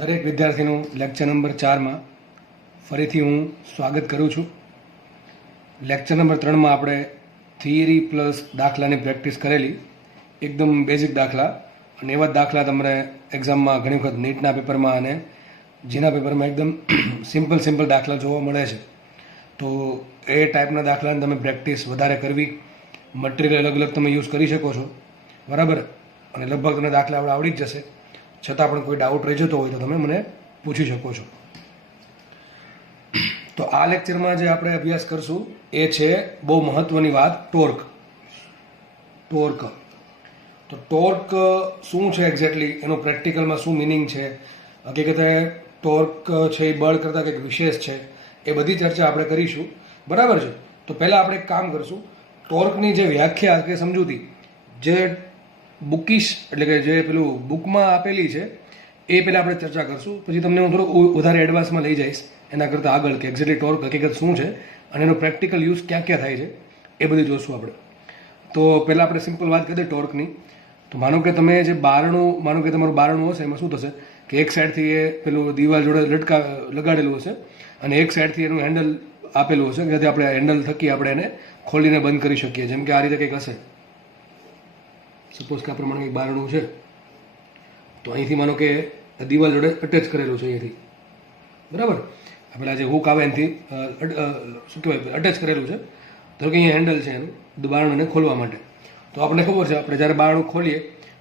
દરેક વિદ્યાર્થીનું lecture number 4માં ફરીથી હું સ્વાગત કરું છું. લેક્ચર નંબર 3માં આપણે થિયરી પ્લસ દાખલાની પ્રેક્ટિસ કરેલી, એકદમ બેઝિક દાખલા, અને એવા જ દાખલા તમને એક્ઝામમાં ઘણી વખત નીટના પેપરમાં અને જેના પેપરમાં એકદમ સિમ્પલ દાખલા જોવા મળે છે. તો એ ટાઈપના દાખલાની તમે પ્રેક્ટિસ વધારે કરવી, મટીરિયલ અલગ અલગ તમે યુઝ કરી શકો છો, બરાબર, અને લગભગ તમને દાખલા આપણે આવડી જ જશે. છતાં પણ કોઈ ડાઉટ રહી જતો હોય તો તમે મને પૂછી શકો છો. તો આ લેક્ચરમાં જે આપણે અભ્યાસ કરશું એ છે બહુ મહત્વની વાત, ટોર્ક. તો ટોર્ક શું છે એક્ઝેક્ટલી, એનો પ્રેક્ટિકલમાં શું મિનિંગ છે, હકીકતે ટોર્ક છે એ બળ કરતાં કંઈક વિશેષ છે, એ બધી ચર્ચા આપણે કરીશું, બરાબર છે. તો પહેલાં આપણે એક કામ કરશું, ટોર્કની જે વ્યાખ્યા કે સમજૂતી જે બુકિશ એટલે કે જે પેલું બુકમાં આપેલી છે એ પહેલાં આપણે ચર્ચા કરશું. પછી તમને હું થોડું વધારે એડવાન્સમાં લઈ જઈશ એના કરતાં આગળ, કે એક્ઝેક્ટલી ટોર્ક હકીકત શું છે અને એનો પ્રેક્ટિકલ યુઝ ક્યાં ક્યાં થાય છે એ બધું જોઈશું આપણે. તો પહેલાં આપણે સિમ્પલ વાત કરીએ ટોર્કની. તો માનો કે તમે જે માનો કે તમારું બારણું હશે, એમાં શું થશે કે એક સાઈડથી એ પેલું દિવાલ જોડે લગાડેલું હશે અને એક સાઈડથી એનું હેન્ડલ આપેલું હશે, જેથી આપણે હેન્ડલ થકી આપણે એને ખોલીને બંધ કરી શકીએ. જેમ કે આ રીતે કંઈક હશે, સપોઝ કે આ પ્રમાણે કંઈક બારણું છે, તો અહીંથી માનો કે દિવાલ જોડે અટેચ કરેલું છે અહીંથી, બરાબર, પેલા જે હુક આવે એનાથી શું કહેવાય અટેચ કરેલું છે. તો કે અહીંયા હેન્ડલ છે એનું બારણુંને ખોલવા માટે. તો આપણને ખબર છે આપણે જ્યારે બારણું ખોલીએ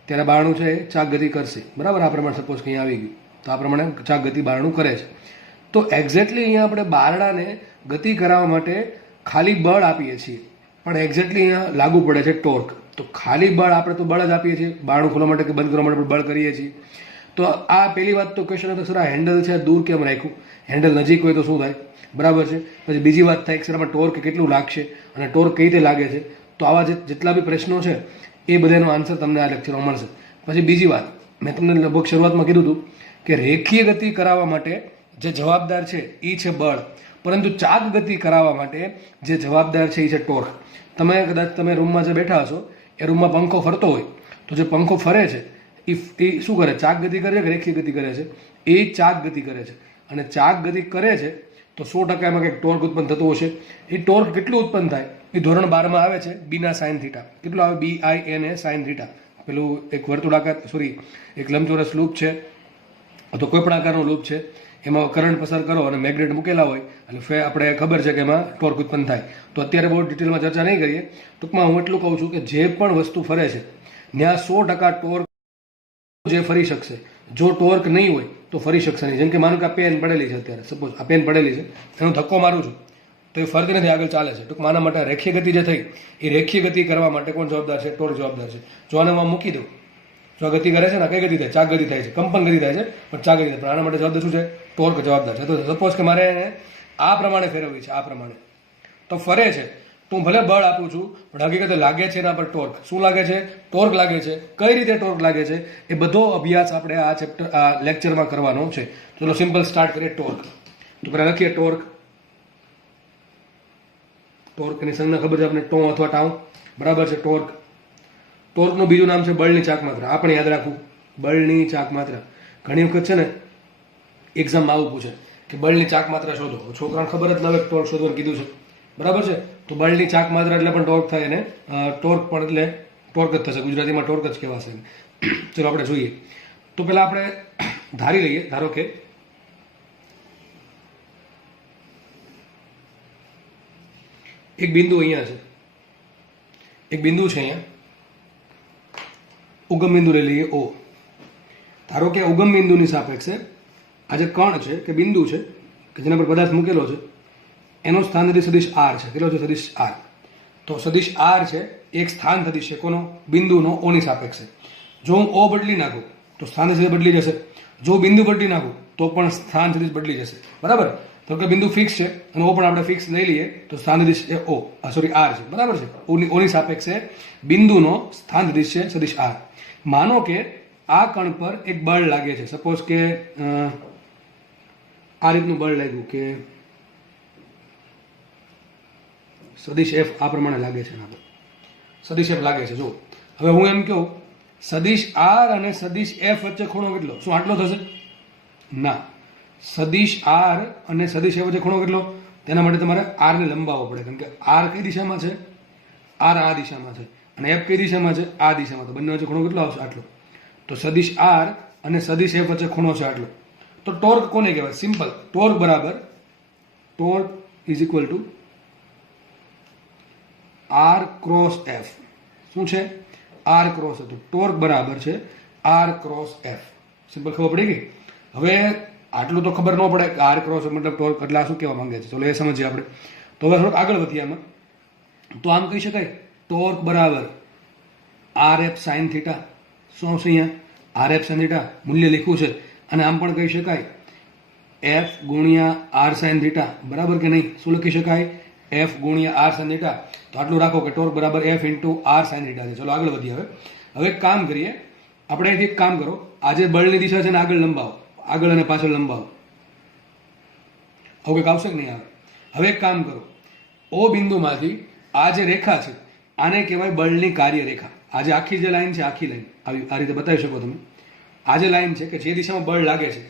ત્યારે બારણું છે એ ચાક ગતિ કરશે, બરાબર. આ પ્રમાણે સપોઝ કે અહીંયા આવી ગયું તો આ પ્રમાણે ચાક ગતિ બારણું કરે છે. તો એક્ઝેક્ટલી અહીંયા આપણે બારણાને ગતિ કરાવવા માટે ખાલી બળ આપીએ છીએ, પણ એક્ઝેક્ટલી અહીંયા લાગુ પડે છે ટોર્ક. તો ખાલી બળ આપણે તો બળ જ આપીએ છીએ, બારણું ખોલવા માટે કે બંધ કરવા માટે આપણે બળ કરીએ છીએ. તો આ પહેલી વાત તો ક્વેશ્ચન હતો, સર આ હેન્ડલ છે દૂર કેમ રાખ્યું, હેન્ડલ નજીક હોય તો શું થાય, બરાબર છે. પછી બીજી વાત થાય કે સર આમાં ટોર્ક કેટલું લાગશે અને ટોર્ક કઈ રીતે લાગે છે. તો આવા જેટલા બી પ્રશ્નો છે એ બધાનો આન્સર તમને આ લેક્ચરમાં મળશે. પછી બીજી વાત, મેં તમને લગભગ શરૂઆતમાં કીધું હતું કે રેખીય ગતિ કરાવવા માટે જે જવાબદાર છે એ છે બળ, પરંતુ ચાક ગતિ કરાવવા માટે જે જવાબદાર છે એ છે ટોર્ક. તમે રૂમમાં જે બેઠા હશો એ રૂમમાં પંખો ફરતો હોય, તો જે પંખો ફરે છે એ શું કરે, ચાક ગતિ કરે છે કે રેખીય ગતિ કરે છે? એ ચાક ગતિ કરે છે. અને ચાક ગતિ કરે છે તો 100% એમાં કંઈક ટોર્ક ઉત્પન્ન થતું હશે. એ ટોર્ક કેટલું ઉત્પન્ન થાય એ ધોરણ 12માં આવે છે, બીના સાઇન થીટા. કેટલું આવે? BINA sine theta. પેલું એક વર્તુળાકાર એક લંબચોરસ લૂપ છે તો કોઈ પણ આકારનો લૂપ છે, એમાં કરંટ પસાર કરો અને મેગ્નેટ મૂકેલા હોય એટલે આપણે ખબર છે કે એમાં ટોર્ક ઉત્પન્ન થાય. તો અત્યારે બહુ ડિટેલમાં ચર્ચા નહીં કરીએ. ટૂંકમાં હું એટલું કહું છું કે જે પણ વસ્તુ ફરે છે ત્યાં 100% ટોર્ક જે ફરી શકશે. જો ટોર્ક નહીં હોય તો ફરી શકશે નહીં. જેમ કે માનો કે આ પેન પડેલી છે, અત્યારે સપોઝ આ પેન પડેલી છે, એનો ધક્કો મારું છું તો એ ફરતી નથી, આગળ ચાલે છે. ટૂંકમાં આના માટે રેખીય ગતિ જે થઈ એ રેખીય ગતિ કરવા માટે કોણ જવાબદાર છે? ટોર્ક જવાબદાર છે. જો આને હું મૂકી દઉં, જો આ ગતિ કરે છે ને, કઈ ગતિ થાય? ચાક ગતિ થાય છે, કંપન ગતિ થાય છે, પણ ચાક ગતિ થાય. પણ આના માટે જવાબદાર શું છે? ટોર્ક જવાબદાર છે. તો સપોઝ કે મારે એને આ પ્રમાણે ફેરવવી છે, આ પ્રમાણે, તો ફરે છે તો હું ભલે બળ આપું છું પણ હકીકતે લાગે છે એના પર ટોર્ક. શું લાગે છે? ટોર્ક લાગે છે. કઈ રીતે ટોર્ક લાગે છે એ બધો અભ્યાસ આપણે આ લેક્ચરમાં કરવાનો છે. ચલો સિમ્પલ સ્ટાર્ટ કરીએ ટોર્ક. તો પહેલાં લખીએ ટોર્કની સંજ્ઞા ખબર છે આપણે, ટો અથવા ટાઉ, બરાબર છે. ટોર્કનું બીજું નામ છે બળની ચાક માત્રા. આ પણ યાદ રાખવું, બળની ચાક માત્રા. ઘણી વખત છે ને એક્ઝામમાં આવું પૂછે કે બળની ચાક માત્રા શોધો. છોકરાને ખબર જ ન હોય ટોર્ક શોધવાનું કીધું છે, બરાબર છે. તો બળની ચાક માત્રા એટલે પણ ટોર્ક થાય, અને ટોર્ક પણ એટલે ટોર્ક જ થશે, ગુજરાતીમાં ટોર્ક જ કહેવાશે. ચલો આપણે જોઈએ. તો પહેલાં આપણે ધારી લઈએ, ધારો કે એક બિંદુ અહીંયા છે, એક બિંદુ છે અહીંયા, ઉગમ બિંદુ લઈ લઈએ O. ધારો કે ઉગમ બિંદુની સાપેક્ષે આ જે કણ છે કે બિંદુ છે કે જેના પર પદાર્થ મૂકેલો છે એનો સ્થાન સદિશ R છે. કેટલો છે? સદિશ R. તો સદિશ R છે એક સ્થાન સદિશ છે, કોનો? બિંદુનો ઓની સાપેક્ષે. જો હું O બદલી નાખું તો સ્થાન સદિશ બદલી જશે. જો બિંદુ બદલી નાખું તો પણ સ્થાન સદિશ બદલી જશે, બરાબર. તો કે બિંદુ ફિક્સ છે અને O પણ આપણે ફિક્સ લઈ લઈએ તો સ્થાન સદિશ એ R છે, બરાબર છે. ઓની સાપેક્ષે બિંદુનો સ્થાન સદિશ છે સદિશ R. માનો કે આ કણ પર એક બળ લાગે છે, સપોઝ કે આ રીતનું બળ લાગ્યું કે સદિશ F આ પ્રમાણે લાગે છે, સદિશ F લાગે છે. જો હવે હું એમ કહું સદિશ R અને સદિશ F વચ્ચે ખૂણો કેટલો? શું આટલો થશે? ના, સદિશ આર અને સદિશ એ વચ્ચે ખૂણો કેટલો? તેના માટે તમારે આર ને લંબાવવો પડે, કારણ કે આર કઈ દિશામાં છે? આર આ દિશામાં છે, અને એફ કઈ દિશામાં છે? આ દિશામાં. તો બંને વચ્ચે ખૂણો કેટલો આવશે? આટલો. તો સદિશ આર અને સદિશ એફ વચ્ચે ખૂણો છે આટલો. તો ટોર્ક કોને કહેવાય? સિમ્પલ. ટોર્ક બરાબર torque is equal to R cross F. શું છે? આર ક્રોસ હતું. ટોર્ક બરાબર છે આર ક્રોસ એફ. સિમ્પલ. ખબર પડી ગઈ? હવે આટલું તો ખબર ન પડે કે આર ક્રોસ મતલબ ટોર્ક એટલે શું કહેવા માંગે છે. ચલો એ સમજીએ આપણે. તો હવે થોડુંક આગળ વધીએ આમાં. તો આમ કહી શકાય ટોર્ક બરાબર આર એફ સાઇન થીટા. શું આવશે અહીંયા? આર એફ સાઇન થીટા મૂલ્ય લખ્યું છે, અને આમ પણ કહી શકાય એફ ગુણ્યા આર સાઇન થીટા. બરાબર કે નહીં? શું લખી શકાય? એફ ગુણ્યા આર સાઇન થીટા. તો આટલું રાખો કે ટોર્ક બરાબર F into R sine theta છે. ચલો આગળ વધીએ. હવે એક કામ કરીએ આપણે. અહીંથી એક કામ કરો, આ જે બળની દિશા છે ને આગળ લંબાવો, આગળ અને પાછળ લંબાવો. આવું કંઈક આવશે કે નહીં આવે? હવે એક કામ કરો, ઓ બિંદુમાંથી આ જે રેખા છે આને કહેવાય બળની કાર્ય રેખા. આ જે આખી જે લાઈન છે, આખી લાઈન આવી આ રીતે બતાવી શકો તમે. આ જે લાઈન છે કે જે દિશામાં બળ લાગે છે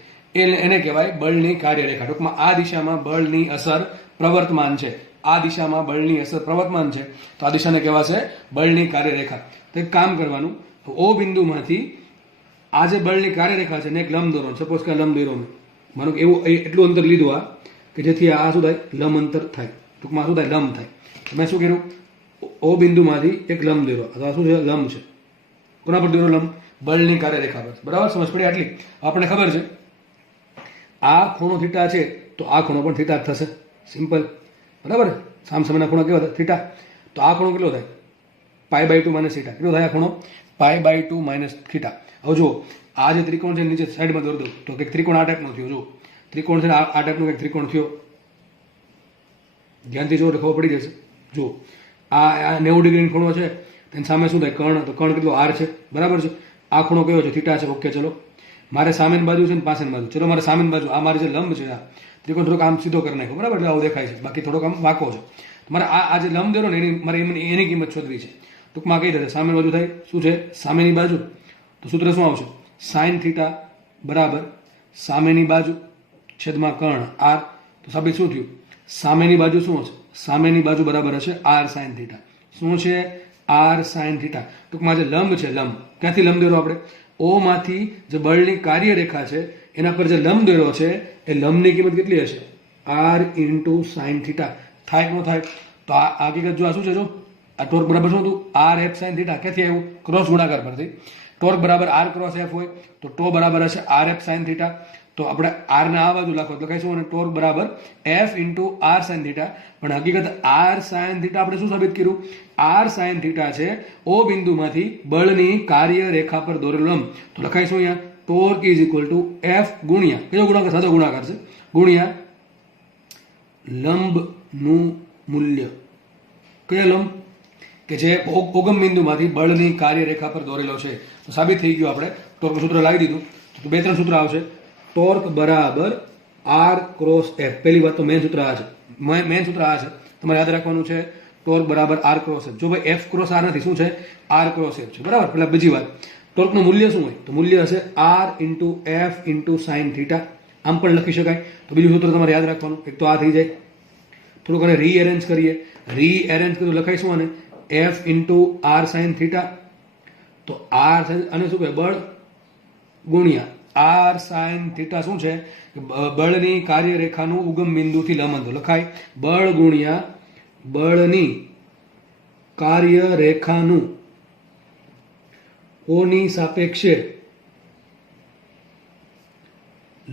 એને કહેવાય બળની કાર્ય રેખા. ટૂંકમાં આ દિશામાં બળની અસર પ્રવર્તમાન છે, આ દિશામાં બળની અસર પ્રવર્તમાન છે, તો આ દિશાને કહેવાશે બળની કાર્ય રેખા. તો એક કામ કરવાનું, ઓ બિંદુમાંથી આ જે બળની કાર્યરેખા છે ને એક લંબ દોરો. સપોઝ કે લંબ દોરો, માનો કે એવું એટલું અંતર લીધું આ કે જેથી આ શું થાય? લંબ અંતર થાય. ટૂંકમાં શું થાય? લંબ થાય. મેં શું કર્યું? ઓ બિંદુમાંથી એક લંબ દોરો. આ શું છે? લંબ છે. કોના પર દોરો? લંબ. બળની કાર્યરેખા પર. બરાબર? સમજ પડી આટલી? આપણને ખબર છે આ ખૂણો થીટા છે, તો આ ખૂણો પણ થીટા જ થશે. સિમ્પલ. બરાબર? સામસામેના ખૂણા કેવા થાય? થીટા. તો આ ખૂણો કેટલો થાય? π/2 માઇનસ થીટા. કેટલો થાય આ ખૂણો? π/2 માઇનસ થીટા. હવે જુઓ, આ જે ત્રિકોણ છે નીચે સાઈડમાં દોરી દો તો કંઈક ત્રિકોણ આ ટાઈપનો થયો. જુઓ, ત્રિકોણ છે ને આ ટાઈપનો કંઈક ત્રિકોણ થયો. ધ્યાનથી જુઓ એટલે ખબર પડી જશે. જુઓ, આ 90 ડિગ્રીનો ખૂણો છે, તેની સામે શું થાય? કર્ણ. તો કર્ણ કેટલો? આર છે. બરાબર છે. આ ખૂણો કયો છે? થીટા છે. ઓકે. ચલો, મારે સામેની બાજુ છે ને પાછળની બાજુ. ચલો, મારે સામેની બાજુ આ મારે જે લંબ છે, આ ત્રિકોણ થોડોક આમ સીધો કરી નાખ્યો. બરાબર? એટલે આવું દેખાય છે, બાકી થોડોક આમ વાંકો છે. મારે આ જે લંબ દોરો ને એની કિંમત શોધવી છે. ટૂંકમાં કઈ થશે? સામેની બાજુ થાય. શું છે? સામેની બાજુ. તો સૂત્ર શું આવશે? સાઇન થીટા બરાબર સામેની બાજુ છેદમાં કર્ણ આર. તો સાબિત શું થયું? સામેની બાજુ શું હશે? સામેની બાજુ બરાબર હશે આર સાઇન થીટા. શું છે? R sine theta. ટૂંકમાં જે લંબ છે, લંબ ક્યાંથી લંબ દોરો આપણે? ઓ માંથી જે બળની કાર્યરેખા છે એના પર જે લંબ દોરો છે એ લંબની કિંમત કેટલી હશે? R into sine theta. થાય કે ન થાય? તો આ હકીકત જો આ શું છે? જો આ ટોર્ક બરાબર શું હતું? R F sine theta. ક્યાંથી આવ્યું? ક્રોસ ગુણાકાર પરથી. ટોર્ક બરાબર આર ક્રોસ એફ હોય તો ટો બરાબર હશે આર એફ સાઇન થીટા. તો આપણે આર ને આ બાજુ લખો એટલે કહીશું અને ટોર્ક બરાબર F into R sine theta. પણ હકીકત આર સાઇન થીટા આપણે શું સાબિત કર્યું? આર સાઇન થીટા છે ઓ બિંદુમાંથી બળની કાર્ય રેખા પર દોરેલો લંબ. તો લખાઈશું અહીંયા torque is equal to f ગુણ્યા કયો ગુણાકાર? સાદો ગુણાકાર છે. ગુણ્યા લંબનું મૂલ્ય. કયો લંબ? કે જે ઓગમ બિંદુમાંથી બળની કાર્યરેખા પર દોરેલો છે. તો સાબિત થઈ ગયું. આપણે ટોર્કનું સૂત્ર લાવી દીધું. તો 2-3 સૂત્ર આવશે. ટોર્ક બરાબર આર ક્રોસ એફ. પહેલી વાત તો મેન સૂત્ર આ છે. મેન સૂત્ર આ છે, તમારે યાદ રાખવાનું છે. ટોર્ક બરાબર આર ક્રોસ એફ. જો ભાઈ એફ ક્રોસ આર નથી, શું છે? આર ક્રોસ એફ છે. બરાબર? એટલે બીજી વાત, ટોર્કનું મૂલ્ય શું હોય? તો મૂલ્ય હશે R into F into sine theta. આમ પણ લખી શકાય. તો બીજું સૂત્ર તમારે યાદ રાખવાનું. એક તો આ થઈ જાય. થોડુંક આને રીએરેન્જ કરીએ. રીએરેન્જ કર્યું લખાઈશું અને F into R sine theta. તો આર અને શું કહે? બળ ગુણ્યા આર સાઇન થીટા. શું છે? બળની કાર્યરેખાનું ઉગમ બિંદુથી લંબ અંતર લખાય. બળ ગુણ્યા બળની કાર્યરેખાનું ઓની સાપેક્ષે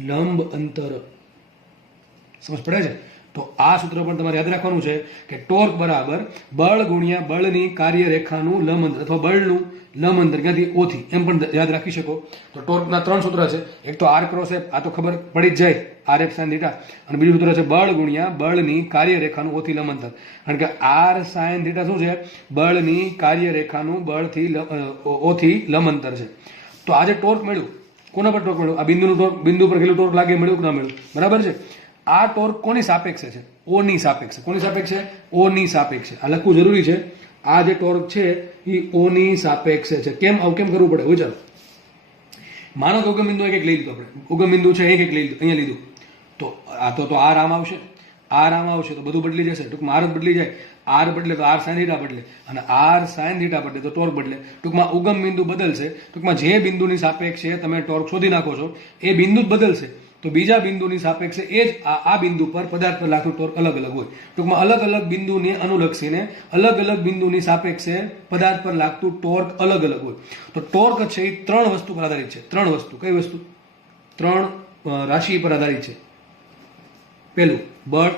લંબ અંતર. સમજ પડે છે? તો આ સૂત્ર પણ તમારે યાદ રાખવાનું છે કે ટોર્ક બરાબર બળ ગુણ્યા બળની કાર્યરેખાનું લંબ અંતર અથવા બળનું લંબ અંતર ક્યાંથી? ઓથી. એમ પણ યાદ રાખી શકો. તો ટોર્કના 3 સૂત્ર છે. એક તો આર ક્રોસ એફ, આ તો ખબર પડી જ જાય, આર એફ સાઇન થીટા. અને બીજું સૂત્ર છે બળ ગુણ્યા બળની કાર્યરેખાનું ઓથી લંબ અંતર. કારણ કે આર સાઇન થીટા શું છે? બળની કાર્યરેખાનું બળથી ઓથી લંબ અંતર છે. તો આજે ટોર્ક મળ્યું. કોના પર ટોર્ક મળ્યું? આ બિંદુનું ટોર્ક, બિંદુ પર કેટલું ટોર્ક લાગે? મળ્યું કે ના મળ્યું? બરાબર છે. આ ટોર્ક કોની સાપેક્ષે છે? ઓ ની સાપેક્ષે. કોની સાપેક્ષે? ઓ ની સાપેક્ષે. આ લખવું જરૂરી છે. આ જે ટોર્ક છે એ ઓ ની સાપેક્ષે છે. કેમ આવું કેમ કરવું પડે? વિચારો. માનો કે ઉગમ બિંદુ એક લઈ લીધું આપણે, ઉગમ બિંદુ છે એક લઈ લીધું, અહીંયા લીધું, તો આ તો આર આમ આવશે, આર આમ આવશે તો બધું બદલી જશે. ટૂંકમાં આર જ બદલી જાય, આર બદલે તો આર સાઇન થીટા બદલે, અને આર સાઇન થીટા બદલે તો ટોર્ક બદલે. ટૂંકમાં ઉગમ બિંદુ બદલશે, ટૂંકમાં જે બિંદુની સાપેક્ષે તમે ટોર્ક શોધી નાખો છો એ બિંદુ જ બદલશે. તો બીજા બિંદુની સાપેક્ષે એ જ આ બિંદુ પર પદાર્થ પર લાગતું ટોર્ક અલગ અલગ હોય. ટૂંકમાં અલગ અલગ બિંદુને અનુલક્ષીને અલગ અલગ બિંદુની સાપેક્ષે પદાર્થ પર લાગતું ટોર્ક અલગ અલગ હોય. તો ટોર્ક છે એ 3 વસ્તુ પર આધારિત છે. 3 વસ્તુ, કઈ વસ્તુ? 3 રાશિ પર આધારિત છે. પહેલું બળ,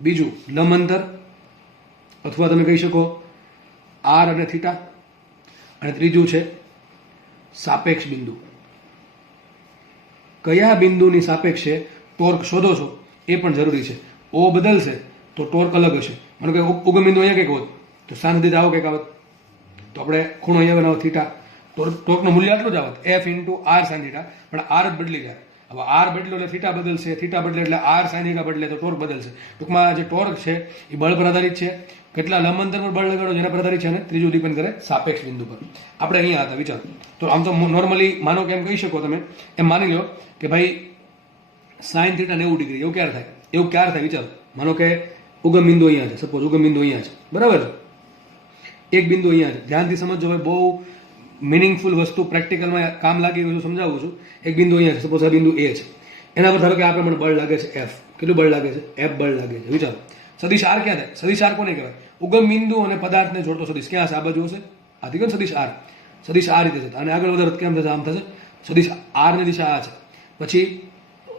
બીજું લંબ અથવા તમે કહી શકો આર અને થીટા, અને ત્રીજું છે સાપેક્ષ બિંદુ. કયા બિંદુની સાપેક્ષે ટોર્ક શોધો છો એ પણ જરૂરી છે. ઓ બદલશે તો ટોર્ક અલગ હશે. માનો કે ઉગમ બિંદુ અહીંયા કંઈક હોત તો સાંજ દીધા આવો કંઈક આવત, તો આપણે ખૂણો અહીંયા બનાવો થીટા, ટોર્કનું મૂલ્ય આટલું જ આવત, F into R sine theta, પણ આર જ બદલી જાય. હવે આર બદલો એટલે થીટા બદલશે, થીટા બદલે એટલે આર સાઇન થીટા બદલે તો ટોર્ક બદલશે. ટૂંકમાં જે ટોર્ક છે એ બળ પર આધારિત છે, કેટલા લંબાંતર પર બળ લગાડો જેના પર આધારિત છે, અને ત્રીજું ડિપેન્ડ કરે સાપેક્ષ બિંદુ પર. આપણે અહીંયા હતા, વિચારો. તો આમ તો નોર્મલી માનો કે એમ કહી શકો તમે, એમ માની લો કે ભાઈ સાઇન થીટા 90 ડિગ્રી, એવું ક્યારે થાય? એવું ક્યારે થાય વિચારો. માનો કે ઉગમ બિંદુ અહીંયા છે, સપોઝ ઉગમ બિંદુ અહીંયા છે, બરાબર છે, એક બિંદુ અહીંયા છે. ધ્યાનથી સમજજો ભાઈ, બહુ મિનિંગફુલ વસ્તુ, પ્રેક્ટિકલમાં કામ લાગે એવું સમજાવું છું. એક બિંદુ અહીંયા છે, સપોઝ આ બિંદુ એ છે, એના પર ધારો કે આ પ્રમાણે બળ લાગે છે એફ. કેટલું બળ લાગે છે? એફ બળ લાગે છે. વિચારો, સદિશ આર ક્યાં થાય? સદિશ આર કોને કહેવાય? ઉગમ બિંદુ અને પદાર્થને જોડતો સદિશ. ક્યાં છે? આ બાજુ હશે, આ થઈ ગયો સદિશ આર. સદિશ આ રીતે છે, અને આગળ વધારો કેમ થશે? આમ થશે. સદિશ આર ની દિશા આ છે. પછી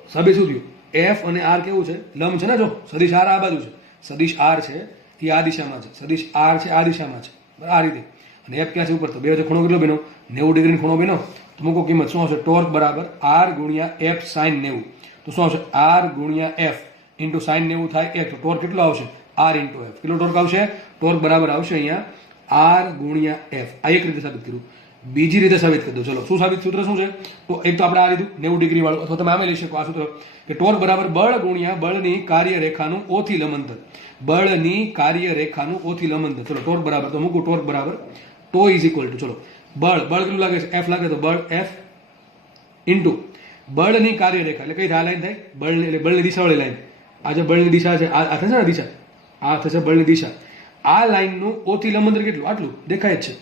સાબિત શું થયું? એફ અને આર કેવું છે? લંબ છે ને. જો સદિશ આર આ બાજુ છે, સદિશ આર છે એ આ દિશામાં છે, સદિશ આર છે આ દિશામાં છે, આ રીતે. અને એફ ક્યાં છે? ઉપર. તો બે વચ્ચે ખૂણો કેટલો બન્યો? 90 ડિગ્રી ખૂણો બન્યો. તો મૂકો કિંમત, શું આવશે? ટોર્ક બરાબર આર ગુણ્યા એફ સાઇન 90. તો શું આવશે? આર ગુણ્યા એફ ઇન્ટુ સાઇન 90 થાય 1. તો ટોર્ક કેટલો આવશે? R into F. કેટલો ટોર્ક આવશે? ટોર્ક બરાબર આવશે અહીંયા આર ગુણ્યા એફ. આ એક રીતે સાબિત કર્યું. બીજી રીતે સાબિત કરી દો. ચલો, શું સાબિત? સૂત્ર શું છે? તો એક તો આપણે આ લીધું 90 ડિગ્રી વાળું, અથવા તમે આમે લઈ શકો આ સૂત્ર કે ટોર્ક બરાબર બળ ગુણ્યા બળની કાર્ય રેખાનું ઓથી લંબાંતર. બળની કાર્ય રેખાનું ઓથી લંબાંતર. ચલો, ટોર્ક બરાબર, તો મૂકું ટોર્ક બરાબર ટો ઇઝ ઇક્વલ ટુ, ચલો, બળ કેટલું લાગે છે? એફ લાગે, તો બળ એફ ઇન્ટુ બળની કાર્ય રેખા, એટલે કઈ થાય? લાઈન થાય બળની, એટલે બળની દિશાવાળી લાઈન. આ જે બળની દિશા છે, આ થશે ને દિશા, આ થશે બળની દિશા. આ લાઈનનું ઓથી લંબાંતર કેટલું? આટલું દેખાય જ છે,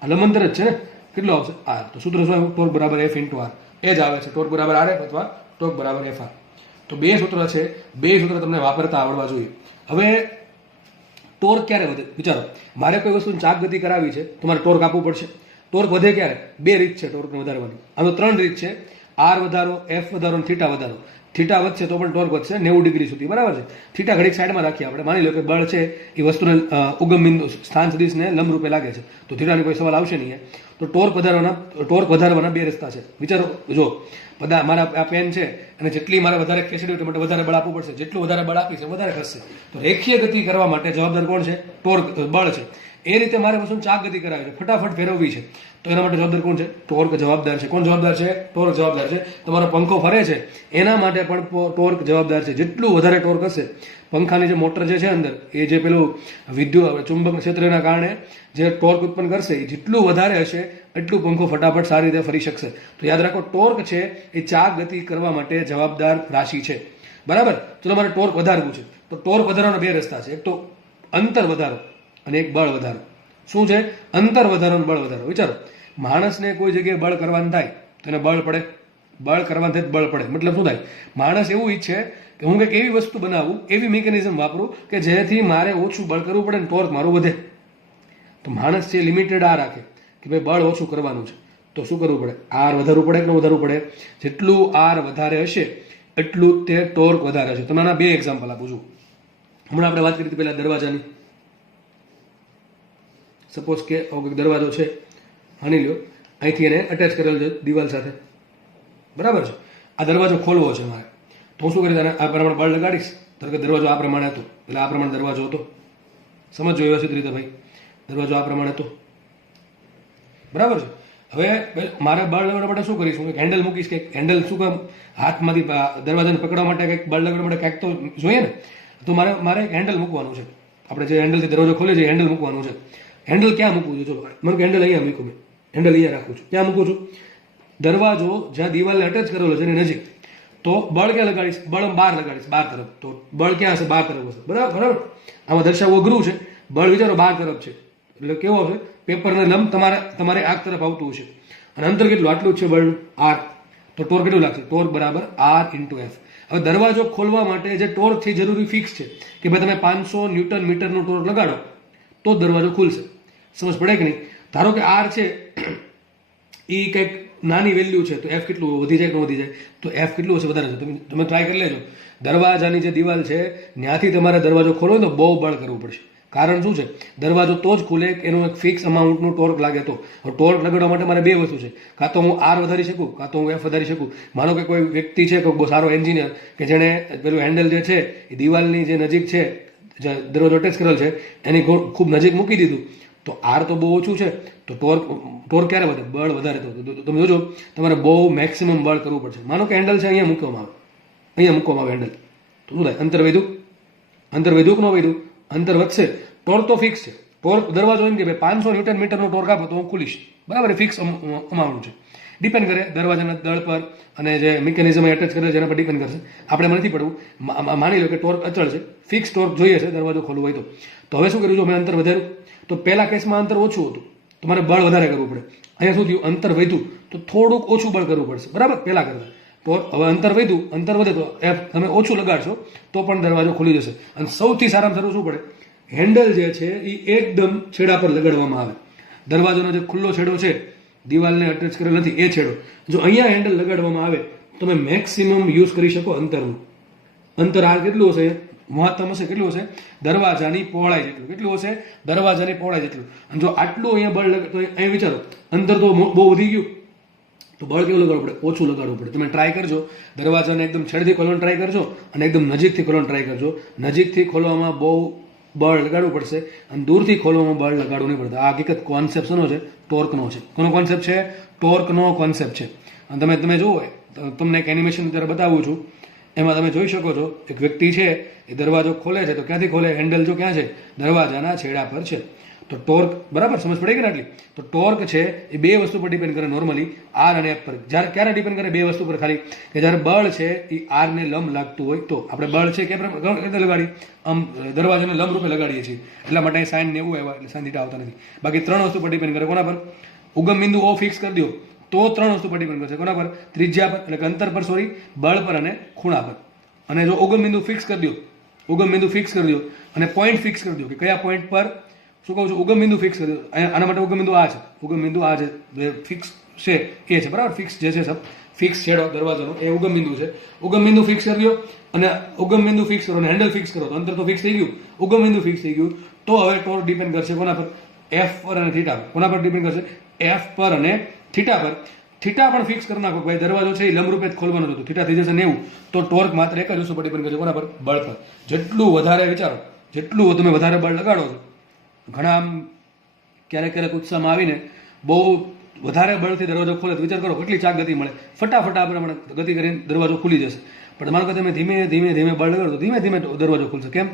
આ લંબાંતર જ છે ને. કેટલું આવશે? આર. તો સૂત્ર શું આવ્યું? ટોર્ક બરાબર એફ ઇન્ટુ આર. એ જ આવે છે, ટોર્ક બરાબર આર એફ અથવા ટોર્ક બરાબર એફ આર. તો બે સૂત્ર છે, બે સૂત્ર તમને વાપરતા આવડવા જોઈએ. હવે ટોર્ક ક્યારે વધે? વિચારો, મારે કોઈ વસ્તુની ચાક ગતિ કરાવી છે તો મારે ટોર્ક આપવું પડશે. ટોર્ક વધે ક્યારે? બે રીત છે ટોર્કને વધારવાની. આમ તો 3 રીત છે: આર વધારો, એફ વધારો અને થીટા વધારો. થીટા વધશે તો પણ ટોર્ક વધશે 90 ડિગ્રી સુધી, બરાબર છે. થીટા ઘડીક સાઈડમાં રાખીએ આપણે. માની લો કે બળ છે એ વસ્તુને ઉગમ બિંદુ સ્થાન સદિશને લંબ રૂપે લાગે છે, તો થીટાની કોઈ સવાલ આવશે નહીં. તો ટોર્ક વધારવાના બે રસ્તા છે. વિચારો, જો મારા આ પેન છે અને જેટલી મારે વધારે ખેંચડી હોય માટે વધારે બળ આપવું પડશે. જેટલું વધારે બળ આપીશ વધારે ખસશે. તો રેખીય ગતિ કરવા માટે જવાબદાર કોણ છે? ટોર્ક, બળ છે. એ રીતે મારે વસ્તુ ચાક ગતિ કરાવી છે, ફટાફટ ફેરવવી છે, તો એના માટે જવાબદાર કોણ છે? ટોર્ક જવાબદાર છે. કોણ જવાબદાર છે? ટોર્ક જવાબદાર છે. તમારો પંખો ફરે છે એના માટે પણ ટોર્ક જવાબદાર છે. જેટલું વધારે ટોર્ક હશે, પંખાની જે મોટર જે છે અંદર, એ જે પેલું વિદ્યુત ચુંબક ક્ષેત્રના કારણે જે ટોર્ક ઉત્પન્ન કરશે, એ જેટલું વધારે હશે એટલું પંખો ફટાફટ સારી રીતે ફરી શકશે. તો યાદ રાખો, ટોર્ક છે એ ચાક ગતિ કરવા માટે જવાબદાર રાશિ છે, બરાબર. ચલો, મારે ટોર્ક વધારવું છે, તો ટોર્ક વધારવાના બે રસ્તા છે. એક તો અંતર વધારો અને એક બળ વધારો. શું છે? અંતર વધારો અને બળ વધારો. વિચારો, માણસને કોઈ જગ્યાએ બળ કરવાનું થાય તો એને બળ પડે, બળ કરવાનું થાય બળ પડે. મતલબ શું થાય? માણસ એવું ઈચ્છે કે હું કંઈક એવી વસ્તુ બનાવું, એવી મિકેનિઝમ વાપરું કે જેથી મારે ઓછું બળ કરવું પડે ને ટોર્ક મારું વધે. તો માણસ છે લિમિટેડ આ રાખે કે ભાઈ બળ ઓછું કરવાનું છે, તો શું કરવું પડે? આર વધારવું પડે કે વધારવું પડે? જેટલું આર વધારે હશે એટલું તે ટોર્ક વધારે હશે. તમે આના બે એક્ઝામ્પલ આપું છું. હમણાં આપણે વાત કરી હતી પહેલા દરવાજાની. સપોઝ કે દરવાજો છે, માની લો અહીંથી એને અટેચ કરેલો છે દિવાલ સાથે, બરાબર છે. આ દરવાજો ખોલવો છે મારે, તો હું શું કરીશ? આ પ્રમાણે બળ લગાડીશ. ધારો કે દરવાજો આ પ્રમાણે હતો, એટલે આ પ્રમાણે દરવાજો હતો. સમજો વ્યવસ્થિત રીતે ભાઈ, દરવાજો આ પ્રમાણે હતો, બરાબર છે. હવે મારે બળ લગાડવા માટે શું કરીશ? હું હેન્ડલ મૂકીશ. કે હેન્ડલ શું કામ? હાથમાંથી દરવાજાને પકડવા માટે કંઈક બળ લગાડવા માટે કંઈક તો જોઈએ ને. તો મારે એક હેન્ડલ મૂકવાનું છે. આપણે જે હેન્ડલથી દરવાજો ખોલે છે હેન્ડલ મૂકવાનું છે. હેન્ડલ ક્યાં મૂકવું છે? ચલો, મને હેન્ડલ અહીંયા મૂકું, મેં હેન્ડલ અહીંયા રાખું છું. ક્યાં મૂકું છું? દરવાજો જ્યાં દિવાલને અટેચ કરેલો છે એની નજીક, તો બળ ક્યાં લગાડીશ? બળ બહાર લગાડીશ, બહાર તરફ. તો બળ ક્યાં હશે? બહાર તરફ હશે. બરાબર બરાબર. આમાં દર્શાવવું અઘરું છે. બળ વિચારો બહાર તરફ છે એટલે કેવો હશે? પેપરને લંબ તમારે આગ તરફ આવતું હશે. અને અંતર કેટલું? આટલું જ છે બળનું, આર. તો ટોર્ક કેટલું લાગશે? ટોર્ક બરાબર આર ઇન્ટુ એફ. હવે દરવાજો ખોલવા માટે જે ટોર્ક છે જરૂરી ફિક્સ છે કે ભાઈ તમે 500 ન્યૂટન મીટરનો ટોર્ક લગાડો તો દરવાજો ખુલશે. સમજ પડે કે નહીં? ધારો કે આર છે એ કંઈક નાની વેલ્યુ છે તો એફ કેટલું વધી જાય કે ન વધી જાય? તો એફ કેટલું હશે? વધારે છે. તમે ટ્રાય કરી લેજો. દરવાજાની જે દિવાલ છે ત્યાંથી તમારે દરવાજો ખોલવો તો બહુ બળ કરવું પડશે. કારણ શું છે? દરવાજો તો જ ખુલે કે એનું એક ફિક્સ અમાઉન્ટનું ટોર્ક લાગે તો. ટોર્ક લગાડવા માટે મારે બે વસ્તુ છે, કાં તો હું આર વધારી શકું, કાં તો હું એફ વધારી શકું. માનો કે કોઈ વ્યક્તિ છે કોઈ બહુ સારો એન્જિનિયર કે જેણે પેલું હેન્ડલ જે છે એ દિવાલની જે નજીક છે જે દરવાજો અટેચ કરેલ છે એની ખૂબ નજીક મૂકી દીધું તો આર તો બહુ ઓછું છે તો ટોર્ક ક્યારે વધે? બળ વધારે તો તમે જોજો તમારે બહુ મેક્સિમમ બળ કરવું પડશે. માનો કે હેન્ડલ છે અહીંયા મૂકવામાં આવે હેન્ડલ, તો શું થાય? અંતર વધ્યું કે ન વધ્યું? અંતર વધશે. ટોર્ક તો ફિક્સ છે. ટોર્ક દરવાજો એમ કે ભાઈ 500 ન્યૂટન મીટરનો ટોર્ક આપો તો હું ખુલીશ. બરાબર, ફિક્સ અમાઉન્ટ છે. ડિપેન્ડ કરે દરવાજાના દળ પર અને જે મિકેનિઝમ એટેચ કરે છે એના પર ડિપેન્ડ કરશે. આપણે એમાં નથી પડવું. માની લો કે ટોર્ક અચળ છે, ફિક્સ ટોર્ક જોઈએ છે દરવાજો ખોલવો હોય તો હવે શું કર્યું? જો મેં અંતર વધાર્યું તો પહેલા કેસમાં અંતર ઓછું હતું તો મારે બળ વધારે કરવું પડે. અહીંયા શું થયું? અંતર વધ્યું તો થોડુંક ઓછું બળ કરવું પડશે. બરાબર, પહેલા કરતા. તો હવે અંતર વધે તો એફ તમે ઓછું લગાડશો તો પણ દરવાજો ખુલી જશે. અને સૌથી સારામાં સારું શું પડે? હેન્ડલ જે છે એ એકદમ છેડા પર લગાડવામાં આવે. દરવાજાનો જે ખુલ્લો છેડો છે દિવાલને અટેચ કરેલ નથી એ છેડો, જો અહીંયા હેન્ડલ લગાડવામાં આવે તો તમે મેક્સિમમ યુઝ કરી શકો અંતરનું. અંતર આ કેટલું હશે? મહત્તમ હશે કેટલું હશે? દરવાજાની પહોળાઈ જેટલું. કેટલું હશે? દરવાજાની પહોળાઈ જેટલું. અને જો આટલું અહીંયા બળ તો અહીંયા વિચારો અંતર તો બહુ વધી ગયું તો બળ કેવું લગાડવું પડે? ઓછું લગાડવું પડે. તમે ટ્રાય કરજો, દરવાજાને એકદમ છેડથી ખોલવાનું ટ્રાય કરજો અને એકદમ નજીકથી ખોલવાનું ટ્રાય કરજો. નજીકથી ખોલવામાં બહુ બળ લગાડવું પડશે અને દૂરથી ખોલવામાં બળ લગાડવું નહીં પડતું. આ હકીકત કોન્સેપ્ટ શેનો છે? ટોર્કનો છે. કોનો કોન્સેપ્ટ છે? ટોર્કનો કોન્સેપ્ટ છે. અને તમે જુઓ, તમને એક એનિમેશન અત્યારે બતાવું છું, એમાં તમે જોઈ શકો છો એક વ્યક્તિ છે એ દરવાજો ખોલે છે તો ક્યાંથી ખોલે? હેન્ડલ જો ક્યાં છે? દરવાજાના છેડા પર છે. તો ટોર્ક બરાબર સમજ પડે કે આટલી? તો ટોર્ક છે એ બે વસ્તુ પર ડિપેન્ડ કરે નોર્મલી, આર અને એફ પર. જ્યારે ક્યારે ડિપેન્ડ કરે? બે વસ્તુ પર ખાલી, કે જ્યારે બળ છે એ આરને લંબ લાગતું હોય તો. આપણે બળ છે કે લગાડીએ આમ દરવાજાને લંબ રૂપે લગાડીએ છીએ, એટલા માટે સાઈન ને એવું આવ્યા એટલે સાઈન થીટા આવતા નથી. બાકી ત્રણ વસ્તુ પર ડિપેન્ડ કરે. કોના પર? ઉગમ બિંદુ ઓ ફિક્સ કરી દો તો ત્રણ વસ્તુ પર ડિપેન્ડ કરશે. કોના પર? ત્રિજ્યા પર એટલે કે અંતર પર, સોરી, બળ પર અને ખૂણા પર. અને જો ઉગમ બિંદુ ફિક્સ કરી દો અને પોઈન્ટ ફિક્સ કરી દો કે કયા પોઈન્ટ પર, શું કહું છું? ઉગમ બિંદુ ફિક્સ કરી દો. આના માટે ઉગમ બિંદુ આ છે, ફિક્સ છે એ છે. બરાબર, ફિક્સ જે છે સબ ફિક્સ છેડો દરવાજાનો એ ઉગમ બિંદુ છે. ઉગમ બિંદુ ફિક્સ કરી દો અને ઉગમ બિંદુ ફિક્સ કરો અને હેન્ડલ ફિક્સ કરો તો અંતર તો ફિક્સ થઈ ગયું, ઉગમ બિંદુ ફિક્સ થઈ ગયું. તો હવે ટોર્ક ડિપેન્ડ કરશે કોના પર? એફ પર અને થીટા પર. કોના પર ડિપેન્ડ કરશે? એફ પર અને થીટા પર. થીટા પણ ફિક્સ કરી નાખો ભાઈ, દરવાજો છે એ લંબરૂપે જ ખોલવાનો હતો, થીટા થઈ જશે 90, તો ટોર્ક માત્ર એક જ વસ્તુ પર ડિપેન્ડ કરશે. કોના પર? બળ પર. જેટલું વધારે વિચારો, જેટલું તમે વધારે બળ લગાડો છો, ઘણા આમ ક્યારેક ઉત્સાહમાં આવીને બહુ વધારે બળથી દરવાજો ખોલે તો વિચાર કરો કેટલી ચાક ગતિ મળે. ફટાફટ આપણે ગતિ કરીને દરવાજો ખુલી જશે. પણ માનો કે તમે ધીમે ધીમે બળ લગાડો તો ધીમે ધીમે દરવાજો ખુલશે. કેમ?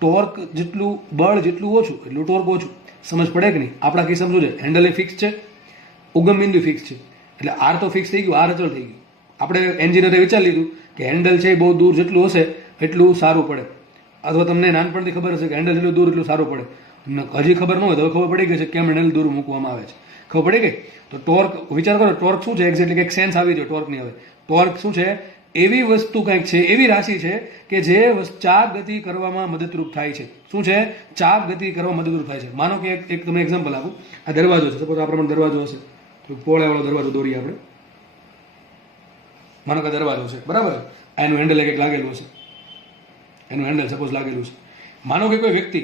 ટોર્ક જેટલું બળ જેટલું ઓછું એટલું ટોર્ક ઓછું. સમજ પડે કે નહીં? આપણા કિસ્સામાં શું છે? હેન્ડલ એ ફિક્સ છે, ઉગમ બિંદુ ફિક્સ છે, એટલે આર તો ફિક્સ થઈ ગયું, આર અચળ થઈ ગયું. આપણે એન્જિનિયરે વિચારી લીધું કે હેન્ડલ છે બહુ દૂર જેટલું હશે એટલું સારું પડે, અથવા તમને નાનપણથી ખબર હશે કે હેન્ડલ જેટલું દૂર એટલું સારું પડે. હજી ખબર ન હોય તો ખબર પડી ગઈ છે કેમ હેન્ડલ દૂર મૂકવામાં આવે છે. ખબર પડી ગઈ? તો ટોર્ક વિચાર કરો, ટોર્ક શું છે એક્ઝેક્ટલી? એક સેન્સ આવી જાય ટોર્કની. હવે ટોર્ક શું છે? એવી વસ્તુ કંઈક છે, એવી રાશિ છે કે જે ચાક ગતિ કરવામાં મદદરૂપ થાય છે. શું છે? ચાક ગતિ કરવામાં મદદરૂપ થાય છે. માનો કે એક તમને એક્ઝામ્પલ આપું. આ દરવાજો છે, સપોઝ આ પ્રમાણે દરવાજો હશે, તો પોળાવાળો દરવાજો દોરીએ આપણે. માનો કે દરવાજો છે, બરાબર, એનું હેન્ડલ એક લાગેલું હશે, એનું હેન્ડલ સપોઝ લાગેલું છે. માનો કે કોઈ વ્યક્તિ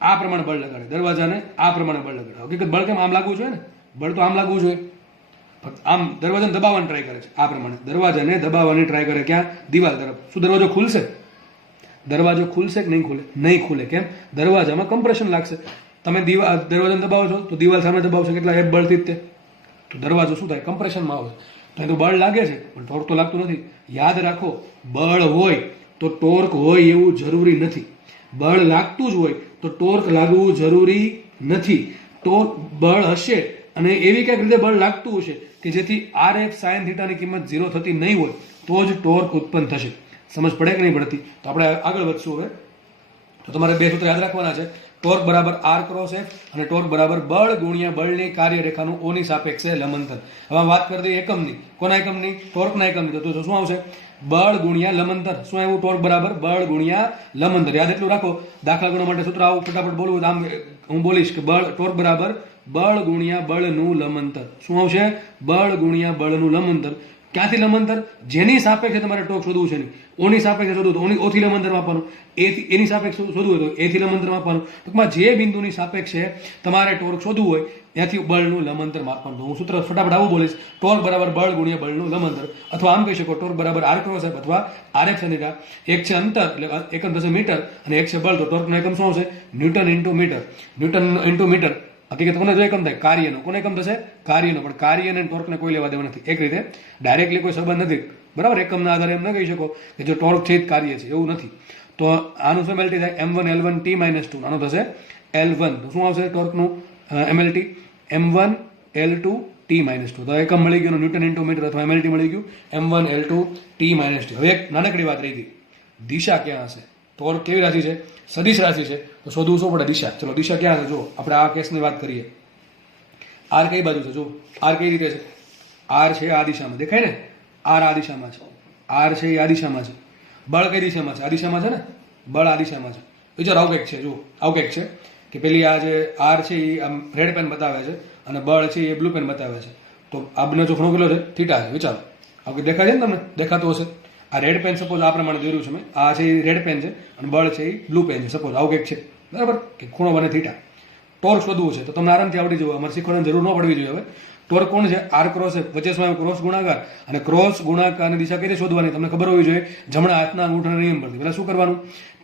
આ પ્રમાણે બળ લગાડે, દરવાજાને આ પ્રમાણે બળ લગાડે. હકીકત બળ કેમ આમ લાગવું જોઈએ ને? બળ તો આમ લાગવું જોઈએ. આમ દરવાજાને દબાવવાની ટ્રાય કરે છે, આ પ્રમાણે દરવાજાને દબાવવાની ટ્રાય કરે. ક્યાં? દિવાલ તરફ. શું દરવાજો ખુલશે? દરવાજો ખુલશે કે નહીં ખુલે? નહીં ખુલે. કેમ? દરવાજામાં કમ્પ્રેશન લાગશે. તમે દરવાજાને દબાવો છો તો દિવાલ સામે દબાવશે કેટલા? એક બળથી જ તે. તો દરવાજો શું થાય? કમ્પ્રેશનમાં આવશે. તો એ તો બળ લાગે છે પણ ટોર્ક તો લાગતું નથી. યાદ રાખો, બળ હોય તો ટોર્ક હોય એવું જરૂરી નથી. બળ લાગતું જ હોય તો ટોર્ક લાગવું જરૂરી નથી. ટોર્ક બળ હશે અને એવી ક્યાંક રીતે બળ લાગતું હશે કે જેથી આર એફ સાઇન થીટાની કિંમત 0 થતી નહીં હોય તો જ ટોર્ક ઉત્પન્ન થશે. સમજ પડે કે નહીં પડતી? તો આપણે આગળ વધશું હવે. તો તમારે બે સૂત્ર યાદ રાખવાના છે. ટોર્ક બરાબર આર ક્રોસ એફ અને ટોર્ક બરાબર બળ ગુણ્યા બળની કાર્યરેખાનું ઓની સાપેક્ષે લંબંતર. હવે વાત કરી દઈએ એકમની. કોના એકમની? ટોર્કના એકમની. તો શું આવશે? બળ ગુણ્યા લંબંતર. શું આવ્યું? ટોર્ક બરાબર બળ ગુણ્યા લંબંતર. યાદ એટલું રાખો. દાખલા ગણવા માટે સૂત્ર આવું ફટાફટ બોલવું. આમ હું બોલીશ કે બળ ટોર્ક બરાબર બળ ગુણ્યા બળનું લંબંતર. શું આવશે? બળ ગુણ્યા બળનું લંબંતર. ક્યાંથી લંબંતર? જેની સાપેક્ષે તમારે ટોર્ક શોધવું છે. ઓની સાપેક્ષે શોધવું તો ઓથી લંબંતર માપવાનું. એની સાપેક્ષે શોધવું હોય તો એથી લંબંતર માપવાનું. ટૂંકમાં જે બિંદુની સાપેક્ષે તમારે ટોર્ક શોધવું હોય ત્યાંથી બળનું લંબંતર માપવાનું. તો હું સૂત્ર ફટાફટ આવું બોલીશ. ટોર્ક બરાબર બળ ગુણ્યા બળનું લંબંતર. અથવા આમ કહી શકો ટોર્ક બરાબર આર ક્રોસ એફ અથવા આર એફ સનિકા. એક છે અંતર એટલે એકમ થશે મીટર અને એક છે બળ. તો ટોર્કનો એકમ શું આવશે? Newton into metre. Newton into metre. હકીકત કોને જો એકમ થાય? કાર્યનો. કોને એકમ થશે? કાર્યનો. પણ કાર્ય અને ટોર્કને કોઈ લેવા દેવા નથી. એક રીતે ડાયરેક્ટલી કોઈ સંબંધ નથી. બરાબર? એકમના આધારે એમ ન કહી શકો કે જો ટોર્ક છે જ કાર્ય છે, એવું નથી. તો આનું શું એમએલટી થાય? M1 L1 T-2. આનું થશે L1. તો શું આવશે ટોર્કનું એમએલટી? M1 L2 T-2. તો એકમ મળી ગયું ન્યૂટન ઇન્ટુ મીટર અથવા એમએલટી મળી ગયું M1 L2 T-2. હવે એક નાનકડી વાત રહી ગઈ. દિશા ક્યાં હશે? ટોર્ક કેવી રાશિ છે? સદિશ રાશિ છે. તો શોધવું શું પડે? દિશા. ચલો દિશા ક્યાં છે? જો આપણે આ કેસની વાત કરીએ. આર કઈ બાજુ છે? જો આર કઈ રીતે છે? આર છે આ દિશામાં. દેખાય ને? આર આ દિશામાં છે. આર છે એ આ દિશામાં છે. બળ કઈ દિશામાં છે? આ દિશામાં છે ને? બળ આ દિશામાં છે. વિચાર આવું કંઈક છે. જો આવું કંઈક છે કે પેલી આ જે આર છે એ આમ રેડ પેન બતાવે છે અને બળ છે એ બ્લુ પેન બતાવે છે. તો આ બંને જો ખૂણો કેટલો છે? થીટા છે. વિચારો આવું દેખાય છે ને? તમને દેખાતું હશે. આ રેડ પેન સપોઝ આ પ્રમાણે દોર્યું છે મેં. આ છે એ રેડ પેન છે અને બળ છે એ બ્લુ પેન છે. સપોઝ આવું કંઈક છે. બરાબર? કે ખૂણો બને થીટા. ટોર્ક શોધવું છે તો તમને આરામથી આવડી જવું. અમારે શીખવાની જરૂર ન પડવી જોઈએ. હવે ટોર્ક કોણ છે? R cross F. વચ્ચે શું ક્રોસ ગુણાકાર. અને ક્રોસ ગુણાકારની દિશા કઈ રીતે શોધવાની તમને ખબર હોવી જોઈએ. જમણા હાથના અંગૂઠાના નિયમ પરથી. પહેલા શું કરવાનું?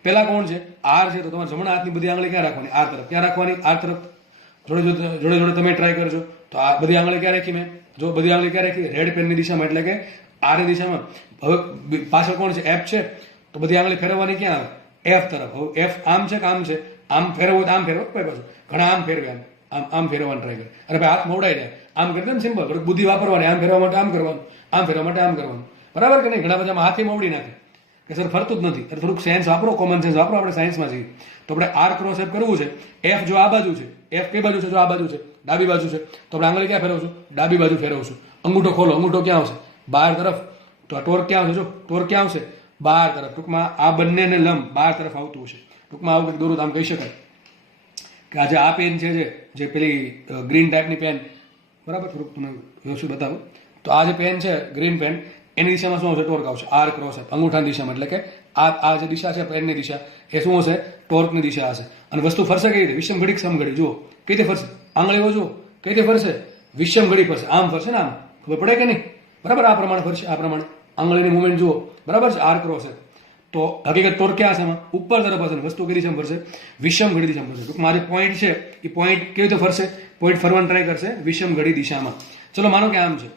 પહેલા કોણ છે? આર છે. તો તમારે જમણા હાથની બધી આંગળી ક્યાં રાખવાની? આર તરફ. ક્યાં રાખવાની? આર તરફ. જોડે જોડે તમે ટ્રાય કરજો. તો આ બધી આંગળી ક્યાં રાખી મેં? જો બધી આંગળી ક્યાં રાખી? રેડ પેનની દિશામાં એટલે કે આરની દિશામાં. હવે પાછળ કોણ છે? એફ છે. તો બધી આંગળી ફેરવવાની ક્યાં આવે? એફ તરફ. હવે એફ આમ છે કે આમ છે? આમ ફેરવો તો આમ ફેરવો. પાછું ઘણા આમ ફેરવે. આમ ફેરવવાનું ટ્રાય કરે. અરે ભાઈ હાથ મોડાઈ જાય. આમ કરી દે ને સિમ્પલ. થોડીક બુદ્ધિ વાપરવાની. આમ ફેરવા માટે આમ કરવાનું, આમ ફેરવા માટે આમ કરવાનું. બરાબર કે નહીં? ઘણા બધા હાથે મોવડી નાખે કે સર ફરતું જ નથી. એટલે થોડુંક સાયન્સ વાપરો, કોમન સેન્સ વાપરો. આપણે સાયન્સમાં છીએ. તો આપણે આર ક્રોસ એફ કરવું છે. એફ જો આ બાજુ છે, એફ કઈ બાજુ છે? જો આ બાજુ છે, ડાબી બાજુ છે. તો આપણે આંગળી ક્યાં ફેરવશું? ડાબી બાજુ ફેરવશું. અંગૂઠો ખોલો. અંગૂઠો ક્યાં આવશે? બહાર તરફ. તો આ ટોર્ક ક્યાં આવશે? જો ટોર્ક ક્યાં આવશે? બહાર તરફ. ટૂંકમાં આ બંનેને લંબ બહાર તરફ આવતું હશે. ટૂંકમાં આવું કંઈક દોરું તો આમ કહી શકાય કે આજે આ પેન છે જે પેલી ગ્રીન ટાઈપની પેન. બરાબર? થોડુંક તમે વ્યવસ્થિત બતાવો. તો આ જે પેન છે ગ્રીન પેન, એની દિશામાં શું આવશે? ટોર્ક આવશે. R cross F. અંગૂઠાની દિશામાં. એટલે કે આ જે દિશા છે પેનની દિશા, એ શું હશે? ટોર્કની દિશા હશે. અને વસ્તુ ફરશે કઈ રીતે? વિષમ ઘડી સમઘડી. જુઓ કઈ રીતે ફરશે. આંગળીઓ જુઓ કઈ રીતે ફરશે? વિષમ ઘડી ફરશે. આમ ફરશે ને? આમ. ખબર પડે કે નહીં? બરાબર? આ પ્રમાણે ફરશે. આ પ્રમાણે આંગળીની મુવમેન્ટ જુઓ. બરાબર છે? R cross F. તો હકીકત ટોર્ક ક્યાં હશે? એમાં ઉપર તરફ હશે. વસ્તુ કઈ દિશામાં ફરશે? વિષમ ઘડી દિશામાં ફરશે. ટૂંકમાં જે પોઈન્ટ છે એ પોઈન્ટ કેવી રીતે ફરશે? પોઈન્ટ ફરવાનું ટ્રાય કરશે વિષમ ઘડી દિશામાં. ચલો માનો કે આમ છે.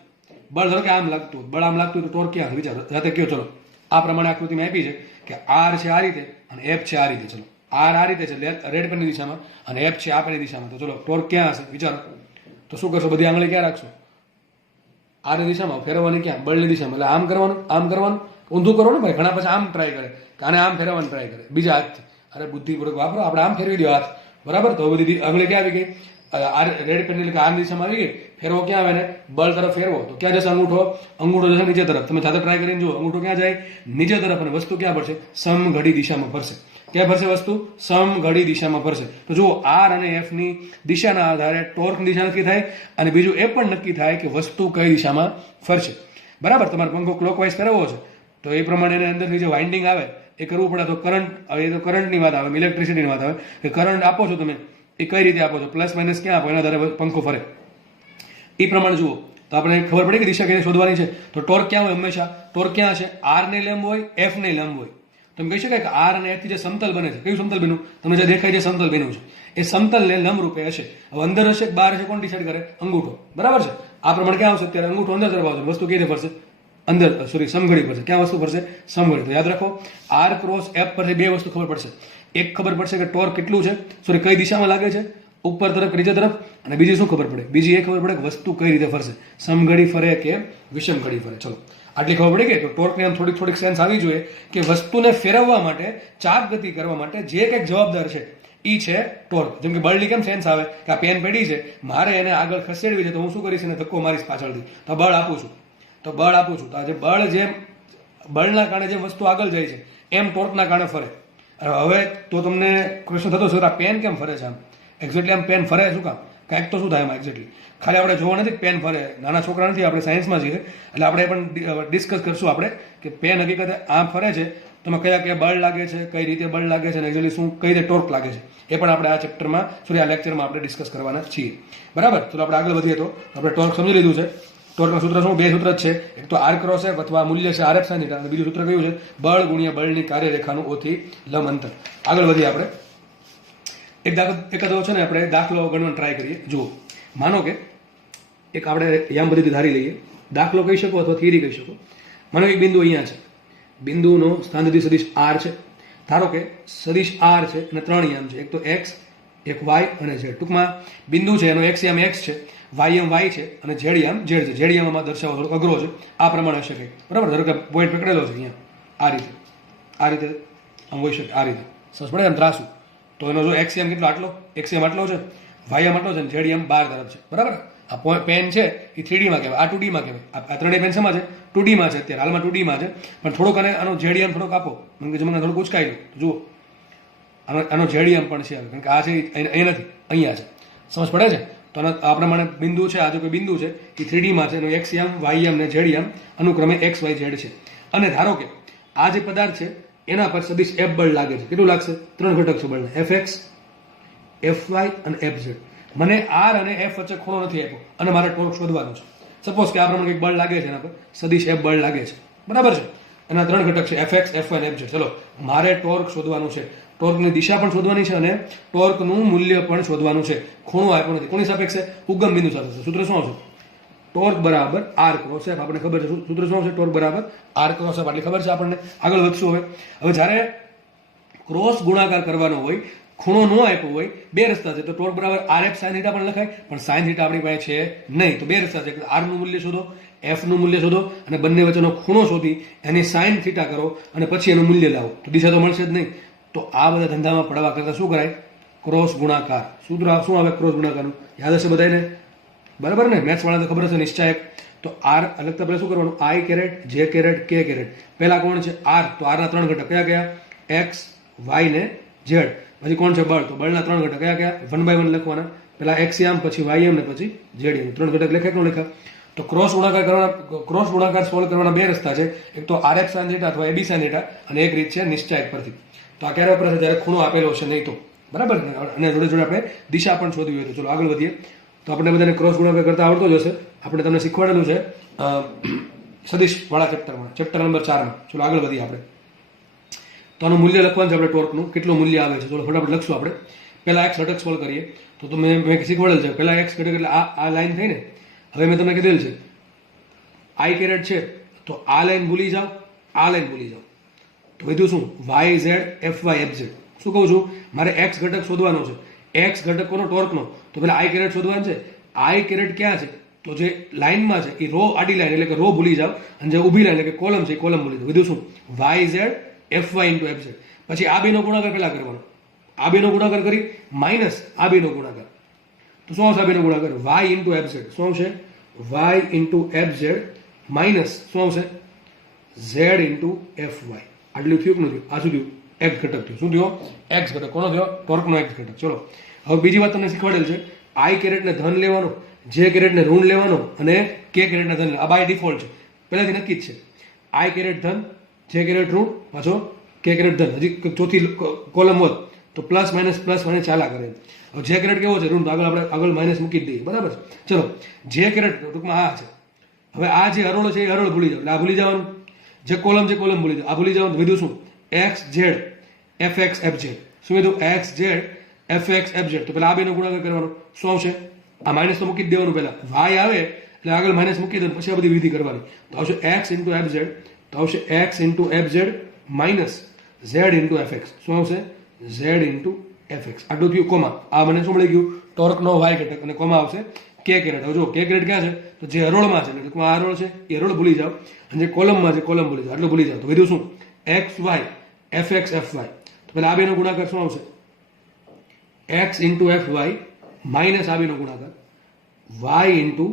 બળ ધારો કે આમ લાગતું. બળ આમ લાગતું તો ટોર્ક ક્યાં હશે? વિચારો જાતે કયો. ચલો આ પ્રમાણે આકૃતિમાં આપી છે કે આર છે આ રીતે અને એફ છે આ રીતે. ચલો આર આ રીતે છે રેડ પેનની દિશામાં અને એફ છે આ પેનની દિશામાં. તો ચલો ટોર્ક ક્યાં હશે? વિચારો. તો શું કરશો? બધી આંગળી ક્યાં રાખશો? આરની દિશામાં. ફેરવવાની ક્યાં? બળની દિશામાં. એટલે આમ કરવાનું, આમ કરવાનું. ઊંધું કરો ને ભાઈ. ઘણા પછી આમ ટ્રાય કરે કે આને આમ ફેરવવાનું ટ્રાય કરે બીજા હાથથી. અરે બુદ્ધિપૂર્વક વાપરો. આપણે આમ ફેરવી દો હાથ. બરાબર? તો બધી આંગળી ક્યાં આવી ગઈ? આ રેડ પેન એટલે કે આરની દિશામાં આવી ગઈ. ફેરવો ક્યાં આવે ને? બળ તરફ ફેરવો. તો ક્યાં જશે અંગૂઠો? અંગૂઠો જશે નીચે તરફ. તમે સાથે ટ્રાય કરીને જુઓ. અંગૂઠો ક્યાં જાય? નીચે તરફ. અને વસ્તુ ક્યાં ફરશે? સમઘડી દિશામાં ફરશે. ક્યાં ફરશે વસ્તુ? સમઘડી દિશામાં ફરશે. તો જુઓ આર અને એફ ની દિશાના આધારે ટોર્કની દિશા નક્કી થાય અને બીજું એ પણ નક્કી થાય કે વસ્તુ કઈ દિશામાં ફરશે. બરાબર? તમારે પંખો ક્લોકવાઇઝ ફેરવવો છે તો એ પ્રમાણે એની અંદરની જે વાઇન્ડિંગ આવે એ કરવું પડે. તો કરંટ, એ તો કરંટની વાત આવે, ઇલેક્ટ્રિસિટીની વાત આવે કે કરંટ આપો છો તમે એ કઈ રીતે આપો છો? પ્લસ માઇનસ ક્યાં આપો? એના આધારે પંખો ફરે. એ પ્રમાણે જુઓ તો આપણે ખબર પડે કે દિશા કઈ શોધવાની છે. તો ટોર્ક ક્યાં હોય? હંમેશા ટોર્ક ક્યાં હશે? આર ને લંબ હોય, એફ ને લંબ હોય. તમે કહી શકાય કે આર અને એફ થી જે સમતલ બને છે, કયું સમતલ બન્યું? તમને જે દેખાય છે સમતલ બન્યું છે, એ સમતલને લંબ રૂપે હશે. હવે અંદર હશે કે બહાર હશે? કોણ ડિસાઈડ કરે? અંગૂઠો. બરાબર છે? આ પ્રમાણે ક્યાં આવશે? ત્યારે અંગૂઠો અંદર તરફ આવશે. વસ્તુ કઈ રીતે ફરશે? અંદર. સોરી, સમઘડી ફરશે. ક્યાં વસ્તુ ફરશે? સમઘડી. તો યાદ રાખો આર ક્રોસ એફ પરથી બે વસ્તુ ખબર પડશે. એક ખબર પડશે કે ટોર્ક કેટલું છે, સોરી કઈ દિશામાં લાગે છે, ઉપર તરફ કે નીચે તરફ, અને બીજી શું ખબર પડે? બીજી એ ખબર પડે કે વસ્તુ કઈ રીતે ફરશે, સમઘડી ફરે કે વિષમ ઘડી ફરે. ચલો આટલી ખબર પડી કે ટોર્કની આમ થોડીક સેન્સ આવી જોઈએ કે વસ્તુને ફેરવવા માટે, ચાપ ગતિ કરવા માટે જે કંઈક જવાબદાર છે એ છે ટોર્ક. જેમ કે બળની કેમ સેન્સ આવે કે આ પેન પડી છે, મારે એને આગળ ખસેડવી છે, તો હું શું કરીશ? એને ધક્કો મારીશ પાછળથી, તો બળ આપું છું. તો આ જે બળ, જેમ બળના કારણે જે વસ્તુ આગળ જાય છે એમ ટોર્કના કારણે ફરે. હવે તો તમને પ્રશ્ન થતો છે આ પેન કેમ ફરે છે? આમ એક્ઝેક્ટલી આમ પેન ફરે શું કામ? કાંઈક તો શું થાય એમાં એક્ઝેક્ટલી? ખાલી આપણે જોવા નથી પેન ફરે, નાના છોકરા નથી, આપણે સાયન્સમાં છીએ એટલે આપણે પણ ડિસ્કસ કરશું આપણે કે પેન હકીકતે આમ ફરે છે, તમે કયા બળ લાગે છે, કઈ રીતે બળ લાગે છે, અને એક્ઝેક્ટલી શું કઈ રીતે ટોર્ક લાગે છે, એ પણ આપણે આ ચેપ્ટરમાં, આ લેક્ચરમાં આપણે ડિસ્કસ કરવાના છીએ. બરાબર? તો આપણે આગળ વધીએ. તો આપણે ટોર્ક સમજી લીધું છે. ટોર્કના સૂત્ર શું? બે સૂત્ર જ છે. એક તો આર ક્રોસ એફ અથવા મૂલ્ય છે આર એફ સાઇન થીટા, અને બીજું સૂત્ર કયું છે? બળ ગુણ્યા બળની કાર્યરેખાનું ઓથી લંબ અંતર. આગળ વધીએ આપણે. એકાદો છે ને આપણે દાખલો ગણવાનો ટ્રાય કરીએ. જુઓ, માનો કે એક આપણે યામ બધી ધારી લઈએ, દાખલો કહી શકો અથવા થિયરી કહી શકો. માનો કે એક બિંદુ અહીંયા છે, બિંદુનો સ્થાનથી સદિશ આર છે. ધારો કે સદિશ આર છે અને 3 યામ છે, એક તો એક્સ, એક વાય અને ઝેડ. ટૂંકમાં બિંદુ છે એનો એક્સ યામ એક્સ છે, વાય યામ વાય છે અને ઝેડ યામ ઝેડ છે. ઝેડ યામમાં દર્શાવવો થોડો અઘરો છે, આ પ્રમાણે હશે કંઈક. બરાબર? ધારો કે પોઈન્ટ પકડેલો છે અહીંયા, આ રીતે આમ હોઈ શકે, આ રીતે સમજ પડે એમ ત્રાસું. તો એનો જો એક્સ યામ કેટલો? આટલો એક્સ યામ આટલો છે, વાય યામ આટલો છે, ઝેડ યામ 12 તરફ છે. બરાબર? આ પેન છે એ 3D માં કહેવાય, આ 2D માં કહેવાય. આ ત્રણેય પેન શેમાં છે? 2D માં છે અત્યારે, હાલમાં 2D માં છે. પણ થોડોક આનો ઝેડ યામ થોડોક આપો, મને થોડુંક ઉચકાઈ લો. જુઓ, આનો ઝેડ યામ પણ છે, કારણ કે આ છે એ નથી, અહીંયા છે. સમજ પડે છે? તો આ પ્રમાણે બિંદુ છે, આ જો કોઈ બિંદુ છે એ 3D માં છે, એનો એક્સ યામ, વાય યામ ને ઝેડ યામ અનુક્રમે એક્સ વાય ઝેડ છે. અને ધારો કે આ જે પદાર્થ છે એના પર સદિશ એફ બળ લાગે છે. કેટલું લાગશે? 3 ઘટક છે બળના, એફ એક્સ, એફ વાય અને એફ ઝેડ. મને આર અને એફ વચ્ચે ખૂણો નથી આપ્યો અને મારે ટોર્ક શોધવાનો છે. સપોઝ કે આ પ્રમાણે કંઈક બળ લાગે છે, એના પર સદિશ એફ બળ લાગે છે. બરાબર છે? એના 3 ઘટક છે, એફ એક્સ, એફ વાય અને એફ ઝેડ. ચલો, મારે ટોર્ક શોધવાનું છે. ટોર્કની દિશા પણ શોધવાની છે અને ટોર્કનું મૂલ્ય પણ શોધવાનું છે. ખૂણો આપ્યો નથી. કોની સાપેક્ષે? ઉગમ બિંદુ સાથે. સૂત્ર શું આવશે? ટોર્ક બરાબર આર ક્રોસ એફ. આપણે ખબર છે સૂત્ર શું આવશે? ટોર્ક બરાબર આર ક્રોસ એફ. આટલી ખબર છે આપણને. આગળ વધશું. હવે જ્યારે ક્રોસ ગુણાકાર કરવાનો હોય, ખૂણો ન આપ્યો હોય, બે રસ્તા છે. તો ટોર્ક બરાબર આર એફ સાઇન થીટા પણ લખાય, પણ સાઇન થીટા આપણી પાસે છે નહીં. તો બે રસ્તા છે, આર નું મૂલ્ય શોધો, એફ નું મૂલ્ય શોધો, અને બંને વચ્ચેનો ખૂણો શોધી એની સાઇન થીટા કરો અને પછી એનું મૂલ્ય લાવો. તો દિશા તો મળશે જ નહીં. તો આ બધા ધંધામાં પડવા કરતા શું કરાય? ક્રોસ ગુણાકાર. સૂત્ર શું આવે ક્રોસ ગુણાકારનું? યાદ હશે બધાને? બરાબર ને? મેથ્સ વાળાને ખબર હશે નિશ્ચય. તો આર લખતા પહેલા શું કરવાનું? આઈ કેરેટ, જે કેરેટ, કે કેરેટ. પહેલા કોણ છે? આર. તો આરના 3 ઘટક કયા કયા? એક્સ, વાય ને ઝેડ. પછી કોણ છે? બળ. તો બળના 3 ઘટક કયા કયા? 1 બાય 1 લખવાના. પહેલા એક્સ યામ, પછી વાય યામ ને પછી ઝેડ યામ. 3 ઘટક લખાય કે ન લખાય? તો ક્રોસ ગુણાકાર સોલ્વ કરવાના બે રસ્તા છે. એક તો આર એફ સાઇન થીટા અથવા એબી સાઇન થીટા, અને એક રીત છે નિશ્ચય પરથી. તો આ ક્યારે વપરાશે? જ્યારે ખૂણો આપેલો હશે નહીં તો. બરાબર? અને જોડે જોડે આપણે દિશા પણ શોધવી હોય તો. ચલો આગળ વધીએ. તો આપણે બધાને ક્રોસ ગુણાકાર કરતા આવડતો જ હશે. આપણે તમને શીખવાડેલું છે સદિશ વાળા ચેપ્ટરમાં, ચેપ્ટર નંબર 4 માં. ચલો આગળ વધીએ આપણે. તો આનું મૂલ્ય લખવાનું છે આપણે ટોર્કનું. કેટલું મૂલ્ય આવે છે? ચલો ફટાફટ લખશું આપણે. પહેલા એક્સ ઘટક સોલ્વ કરીએ. તો મેં શીખવાડેલ છે પહેલા એક્સ ઘટક એટલે આ લાઈન થઈ ને. હવે મેં તમને કીધેલ છે આઈ કેરેટ છે, તો આ લાઈન ભૂલી જાઓ, આ લાઈન ભૂલી જાઓ. તો વધ્યું શું? Y Z, F Y, F Z. શું કહું છું? મારે એક્સ ઘટક શોધવાનો છે. એક્સ ઘટક કોનો? ટોર્કનો. તો પેલા આઈ કેરેટ શોધવાનું છે. આઈ કેરેટ ક્યાં છે? તો જે લાઈનમાં છે એ રો આડી લાઈન એટલે કે રો ભૂલી જાઓ, અને જે ઊભી લાઈન એટલે કે કોલમ છે એ કોલમ ભૂલી જાઓ. વધ્યું શું? Y Z, F Y into F Z. પછી આ બેનો ગુણાકાર પેલા કરવાનો. આ બેનો ગુણાકાર કરી માઇનસ આ બેનો ગુણાકાર. તો શું આવશે? આ બેનો ગુણાકાર વાય ઇન્ટુ એફ ઝેડ. શું આવશે? Y into F Z minus શું આવશે? Z into F Y. આટલું થયું કે નથી? આ શું થયું? એક્સ ઘટક થયું. શું થયો? એક્સ ઘટક. કોનો થયો? ટોર્કનો એક્સ ઘટક. ચલો હવે બીજી વાત તમને શીખવાડેલ છે. આઈ કેરેટને ધન લેવાનો, જે કેરેટને ઋણ લેવાનો, અને કે કેરેટને ધન. આ બાય ડિફોલ્ટ છે, પહેલાથી નક્કી જ છે. આઈ કેરેટ ધન, જે કેરેટ ઋણ, પાછો કે કેરેટ ધન. હજી ચોથી કોલમ હોત તો પ્લસ માઇનસ ચાલા કરે. હવે જે કેરેટ કેવો છે? ઋણ. તો આગળ માઇનસ મૂકી જ દઈએ. બરાબર છે? ચલો જે કેરેટ ટૂંકમાં આ છે. હવે આ જે હરોળ છે એ હરોળ ભૂલી જાવ, એટલે આ ભૂલી જવાનું. જે કોલમ છે કોલમ ભૂલી જાવ, આ ભૂલી જવાનું. વિધું શું? X Z, F X, F Z. શું કીધું? X Z, F X, F Z. તો પેલા આ બેનો ગુણાકાર કરવાનો. શું આવશે? આ માઇનસ તો મૂકી જ દેવાનું. પહેલા વાય આવે એટલે આગળ માઇનસ મૂકી દેવાનું, પછી આ બધી વિધિ કરવાની. તો આવશે એક્સ ઇન્ટુ એફ ઝેડ. તો આવશે X into F Z minus Z into F x. શું આવશે? Z into F x. આટલું થયું કોમા. આ મને શું મળી ગયું? ટોર્કનો વાય ઘટક અને કોમાં આવશે કે કેરેટ. હવે જો કે કેરેટ ક્યાં છે તો જે હરોળમાં છે એટલે ટૂંકમાં આ હરોળ છે એ હરોળ ભૂલી જાઓ અને જે કોલમમાં છે કોલમ ભૂલી જાઓ, આટલું ભૂલી જાઓ. તો કીધું શું X Y F X F Y. તો પહેલા આ બેનો ગુણાકાર શું આવશે X into F Y minus આ બેનો ગુણાકાર વાય ઇન્ટુ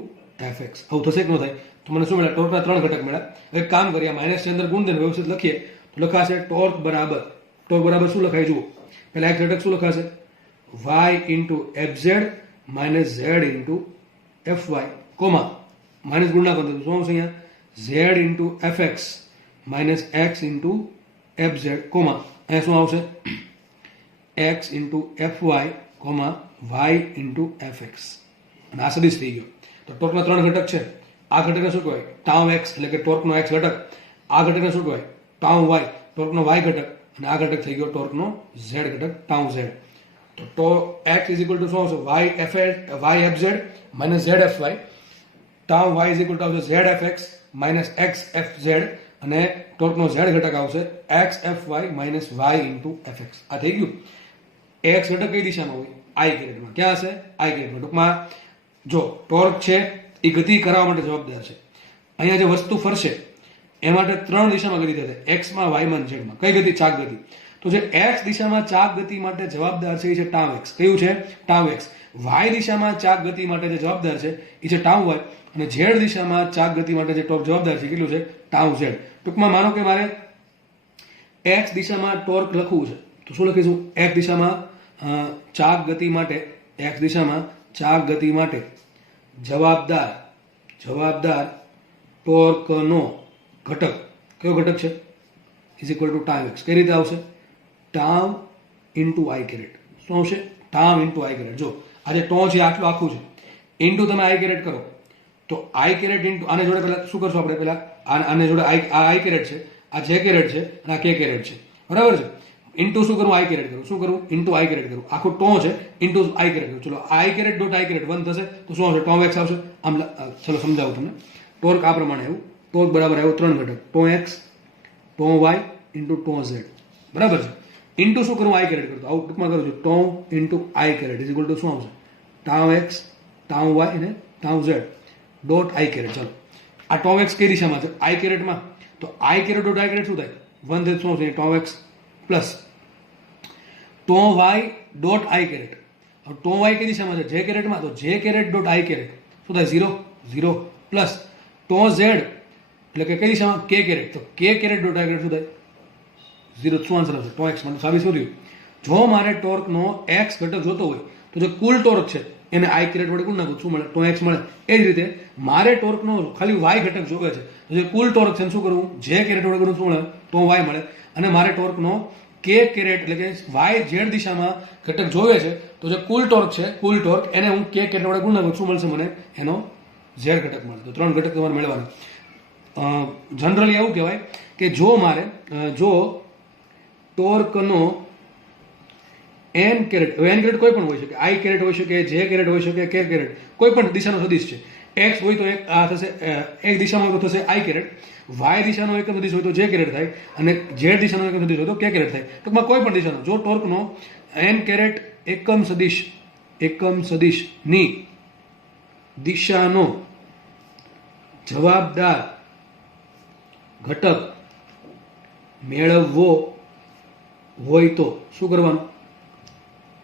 એફ એક્સ. આવું થશે કે ન થાય? તો મને શું મળ્યા ટોર્કના 3 ઘટક મળ્યા. એક કામ કરીએ માઇનસ ની અંદર ગુણ દઈને વ્યવસ્થિત લખીએ તો લખાશે ટોર્ક બરાબર શું લખાય જુઓ. પહેલા એક ઘટક શું લખાશે Y into F Z minus Z into F Y comma minus ગુણના કરો શું આવશે અહીંયા Z into F x minus X into F Z comma અહીંયા શું આવશે X into F Y comma Y into F X. અને આ સદિશ થઈ ગયો. તો ટોર્કના 3 ઘટક છે. આ ઘટકને શું કહેવાય ટાઉ એક્સ એટલે કે ટોર્કનો એક્સ ઘટક. આ ઘટકને શું કહેવાય ટાઉ વાય ટોર્કનો વાય ઘટક. અને આ ઘટક થઈ ગયો ટોર્કનો ઝેડ ઘટક ટાઉ ઝેડ. તો એક્સ ઇઝ ઇક્વલ ટુ શું આવશે y F Z minus z F y. Tau y is equal to આવશે z F x minus x F z અને ટોર્કનો ઝેડ ઘટક આવશે x F Y minus y into F x. આ થઈ ગયું. એક્સ ઘટક કઈ દિશામાં હોય આઈ કેરેટમાં. ક્યાં હશે આઈ કેરેટમાં. ટૂંકમાં જો ટોર્ક છે એ ગતિ કરાવવા માટે જવાબદાર છે. અહીંયા જે વસ્તુ ફરશે એ માટે 3 દિશામાં ગતિ થશે એક્સમાં વાયમાં ઝેડમાં. કઈ ગતિ ચાક ગતિ. તો જે એક્સ દિશામાં ચાક ગતિ માટે જવાબદાર છે એ છે ટાઉ એક્સ. કયું છે ટાઉ એક્સ. વાય દિશામાં ચાક ગતિ માટે જે જવાબદાર છે એ છે ટાઉ વાય અને ઝેડ દિશામાં ચાક ગતિ માટે જે ટોર્ક જવાબદાર છે કેટલું છે ટાઉ ઝેડ. ટૂંકમાં માનો કે મારે એક્સ દિશામાં ટોર્ક લખવું છે તો શું લખીશું એક્સ દિશામાં ચાક ગતિ માટે એક્સ દિશામાં ચાક ગતિ માટે જવાબદાર ટોર્કનો ઘટક કયો ઘટક છે is equal two tau x. કઈ રીતે આવશે ટાઉ ઇન્ટુ આઈ કેરેટ. શું આવશે ટાઉ ઇન્ટુ આઈ કેરેટ. જો આ જે ટો છે આટલું આખું છે ઇન્ટુ તમે આઈ કેરેટ કરો તો આઈ કેરેટ ઇન્ટુ આને જોડે પહેલા શું કરશું આપણે પહેલા આને જોડે આઈ કેરેટ છે આ જે કેરેટ છે અને આ કે કેરેટ છે બરાબર છે. ઇન્ટુ શું કરવું આઈ કેરેટ કરું શું કરવું ઇન્ટુ આઈ કેરેટ કરું આખું ટો છે ઇન્ટુ આઈ કેરેટ કરું. ચલો આઈ કેરેટ ડોટ આઈ કેરેટ 1 થશે તો શું આવશે ટો એક્સ આવશે. આમ ચલો સમજાવું તમને. ટોર્ક આ પ્રમાણે આવ્યું. ટોર્ક બરાબર આવ્યું 3 ઘટક ટો એક્સ ટો વાય ઇન્ટુ ટો ઝેડ બરાબર છે. ઇન્ટુ શું કરું આઈ કેરેટ કરું તો આવું ટૂંકમાં કરું છું tau into i caret is equal to શું આવશે ટાઉ એક્સ ટાઉ વાય અને tau z dot i caret. ચલો આ ટો એક્સ કઈ દિશામાં છે આઈ કેરેટમાં. તો i caret dot i caret શું થાય 1 થાય શું આવશે tau x plus tau y dot i caret. Tau y કઈ દિશામાં છે જે કેરેટમાં. તો જે કેરેટ ડોટ આઈ કેરેટ શું થાય 0 પ્લસ ટો ઝેડ એટલે કે કઈ દિશામાં કે કેરેટ. તો કે કેરેટ ડોટ આઈ કેરેટ શું થાય 0. શું આન્સર આવશે ટો એક્સ. મને સાબિત શું થયું જો મારે ટોર્કનો એક્સ ઘટક જોતો હોય તો જે કુલ ટોર્ક છે એને આઈ કેરેટ વડે ગુણ નાખું શું મળે ટો એક્સ મળે. એ જ રીતે મારે ટોર્કનો ખાલી વાય ઘટક જોવે છે તો જે કુલ ટોર્ક છે શું કરવું જે કેરેટ વડે ગુણ શું મળે ટો વાય મળે. અને મારે ટોર્કનો કે કેરેટ એટલે કે વાય ઝેડ દિશામાં ઘટક જોવે છે તો જે કુલ ટોર્ક છે કુલ ટોર્ક એને હું કે કેરેટ વડે ગુણ નાખું શું મળશે મને એનો ઝેડ ઘટક મળે. તો 3 ઘટક તમારે મેળવવાના. જનરલી એવું કહેવાય કે જો ટોર્કનો એન કેરેટ કોઈ પણ હોઈ શકે આઈ કેરેટ હોઈ શકે જે કેરેટ હોઈ શકે કે કેરેટ કોઈ પણ દિશાનો સદિશ છે. એક્સ હોય તો એક આ થશે એક દિશામાં હોય તો થશે આઈ કેરેટ. વાય દિશાનો એક સદિશ હોય તો જે કેરેટ થાય અને ઝેડ દિશાનો એક સદિશ હોય તો કે કેરેટ થાય. ટૂંકમાં કોઈ પણ દિશાનો જો ટોર્કનો એન કેરેટ એકમ સદિશની દિશાનો જવાબદાર ઘટક મેળવવો હોય તો શું કરવાનું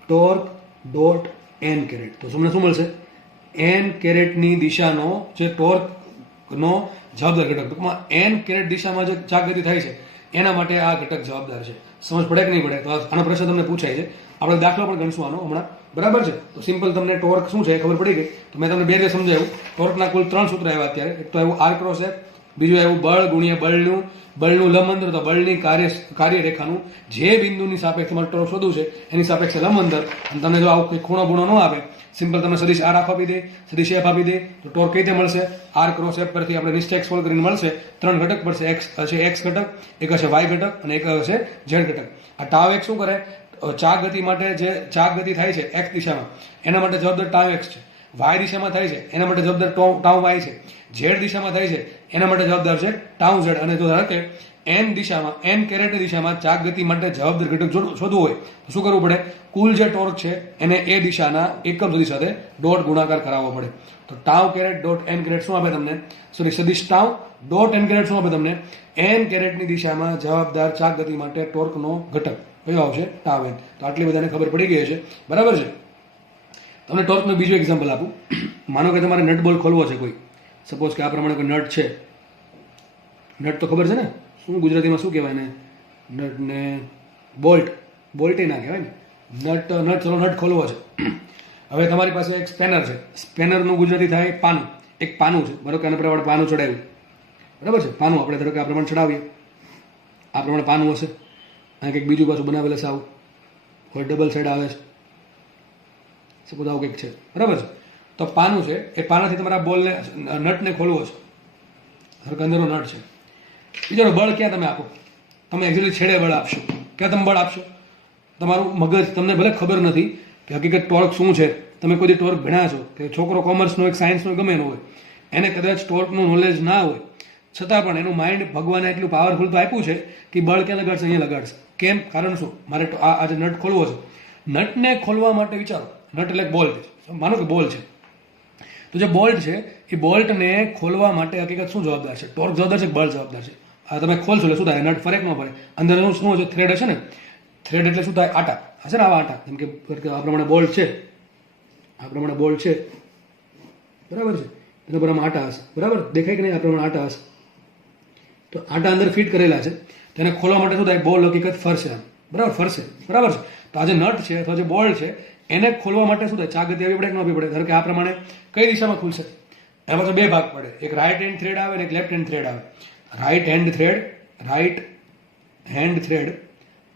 ટોર્ક ડોટ એન કેરેટ. તો તમને શું મળશે એન કેરેટની દિશાનો જે ટોર્કનો જવાબદાર ઘટક. ટૂંકમાં એન કેરેટ દિશામાં જે ચાક ગતિ થાય છે એના માટે આ ઘટક જવાબદાર છે. સમજ પડે કે નહીં પડે તો આનો પ્રશ્ન તમને પૂછાય છે. આપણે દાખલો પણ ગણશું આનો હમણાં બરાબર છે. તો સિમ્પલ તમને ટોર્ક શું છે ખબર પડી ગઈ. તો મેં તમને બે રીતે સમજાવ્યું. ટોર્કના કુલ 3 સૂત્ર આવ્યા અત્યારે. એક તો આવ્યું આર ક્રોસ એફ બીજું આવ્યું બળ ગુણ્યા બળનું લંબ અંતર. તો બળની કાર્યરેખાનું જે બિંદુની સાપેક્ષે તમારે ટોર્ક શોધવું છે એની સાપેક્ષે લંબ અંતર. અને તમને જો આવું કોઈ ખૂણો ન આપે સિમ્પલ તમને સદિશ આર આપી દે સદિશ એફ આપી દે તો ટોર્ક કઈ રીતે મળશે આર ક્રોસ એફ પરથી આપણે નિશ્ચય સોલ્વ કરીને મળશે 3 ઘટક પડશે. એક્સ હશે એક્સ ઘટક એક હશે વાય ઘટક અને એક હશે ઝેડ ઘટક. આ ટાવ એક્સ શું કરે ચાક ગતિ માટે જે ચાક ગતિ થાય છે એક્સ દિશામાં એના માટે જવાબદાર ટાવ એક્સ છે. વાય દિશામાં થાય છે એના માટે જવાબદાર ટાઉ વાય છે. ઝેડ દિશામાં થાય છે એના માટે જવાબદાર છે ટાઉ ઝેડ. અને જો ધારો કે એન દિશામાં એન કેરેટની દિશામાં ચાક ગતિ માટે જવાબદાર ઘટક શોધવું હોય તો શું કરવું પડે? કુલ જે ટોર્ક છે એને એ દિશાના એકમ સદિશ સાથે ડોટ ગુણાકાર કરાવવો પડે. તો tau caret dot N caret શું આપે તમને? સોરી, સદિશ ટાઉ ડોટ એન કેરેટ શું આપે તમને? એન કેરેટની દિશામાં જવાબદાર ચાક ગતિ માટે ટોર્કનો ઘટક કયો આવશે? Tau N. તો આટલી બધાને ખબર પડી ગઈ છે, બરાબર છે. તમને ટોર્કનું બીજું એક્ઝામ્પલ આપું. માનો કે તમારે નટ બોલ્ટ ખોલવો છે કોઈ, સપોઝ કે આ પ્રમાણે કોઈ નટ છે. નટ તો ખબર છે ને, શું ગુજરાતીમાં શું કહેવાય ને? નટ ને બોલ્ટ, બોલ્ટ ના કહેવાય ને, ચલો નટ ખોલવો છે. હવે તમારી પાસે એક સ્પેનર છે. સ્પેનરનું ગુજરાતી થાય પાનું. એક પાનું છે, બરાબર કે આના પ્રમાણે પાનું ચડાવ્યું, બરાબર છે. પાનું આપણે ધારો કે આ પ્રમાણે ચડાવીએ, આ પ્રમાણે પાનું હશે. અને કંઈક બીજું પાછું બનાવેલ હશે આવું, કોઈ ડબલ સાઈડ આવે છે, સપોઝ આવું કંઈક છે, બરાબર છે. તો પાનું છે, એ પાનાથી તમારા બોલને નટને ખોલવો છે. ધારો કે અંદરનો નટ છે. બીજાનો બળ ક્યાં તમે આપો? તમે એક્ઝેક્ટલી છેડે બળ આપશો. ક્યાં તમે બળ આપશો? તમારું મગજ, તમને ભલે ખબર નથી કે હકીકત ટોર્ક શું છે, તમે કોઈ ટોર્ક ભણ્યા છો કે છોકરો કોમર્સનો એક સાયન્સનો ગમે એનો હોય, એને કદાચ ટોર્કનું નોલેજ ના હોય, છતાં પણ એનું માઇન્ડ ભગવાને એટલું પાવરફુલ તો આપ્યું છે કે બળ ક્યાં લગાડશે? અહીંયા લગાડશે. કેમ? કારણ શું? મારે આ જે નટ ખોલવો છે, નટને ખોલવા માટે વિચારો. નટ એટલે બોલ્ટ, માનો કે બોલ છે. તો જે બોલ્ટ છે એ બોલ્ટને ખોલવા માટે હકીકત શું જવાબદાર છે? ટોર્ક જવાબદાર છે, બળ જવાબદાર છે. આ તમે ખોલશો એટલે શું થાય? નટ ફરે કે ન ફરે? અંદર શું છે? થ્રેડ હશે ને. થ્રેડ એટલે શું થાય? આટા હશે ને, આવા આટા. જેમ કે આ પ્રમાણે બોલ્ટ છે, આ પ્રમાણે બોલ્ટ છે, બરાબર છે. એના પર આમાં આટા હશે, બરાબર દેખાય કે નહીં? આ પ્રમાણે આટા હશે. તો આટા અંદર ફિટ કરેલા છે. તેને ખોલવા માટે શું થાય? બોલ હકીકત ફરશે, બરાબર ફરશે, બરાબર છે. તો આ જે નટ છે અથવા જે બોલ્ટ છે એને ખોલવા માટે શું થાય? ચાક ગતિ આવી પડે કે ન આપવી પડે? ધારો કે આ પ્રમાણે કઈ દિશામાં ખુલશે? એમાં પાછળ બે ભાગ પડે. એક રાઈટ હેન્ડ થ્રેડ આવે અને એક લેફ્ટ હેન્ડ થ્રેડ આવે. રાઈટ હેન્ડ થ્રેડ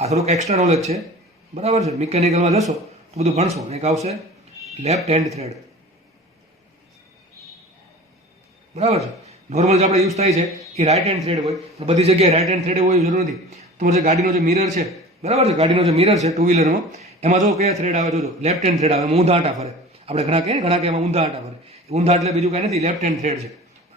આ થોડુંક એક્સ્ટ્રા નોલેજ છે, બરાબર છે. મિકેનિકલમાં જશો તો બધું ભણશો. એક આવશે લેફ્ટ હેન્ડ થ્રેડ, બરાબર છે. નોર્મલ જે આપણે યુઝ થાય છે એ રાઈટ હેન્ડ થ્રેડ હોય. બધી જગ્યાએ રાઈટ હેન્ડ થ્રેડ હોય એવું જરૂર નથી. તમારો જે ગાડીનો જે મિરર છે, બરાબર છે, ગાડીનો જે મિરર છે ટુ વ્હીલરનો, એમાં જો કયા થ્રેડ આવે? જોજો લેફ્ટ હેન્ડ થ્રેડ આવે. ઊંધા આંટા ફરે. આપણે ઘણા કહીએ ઘણા કે એમાં ઊંધા આંટા ફરે. ઊંધા એટલે બીજું કાંઈ નથી, લેફ્ટ હેન્ડ થ્રેડ છે.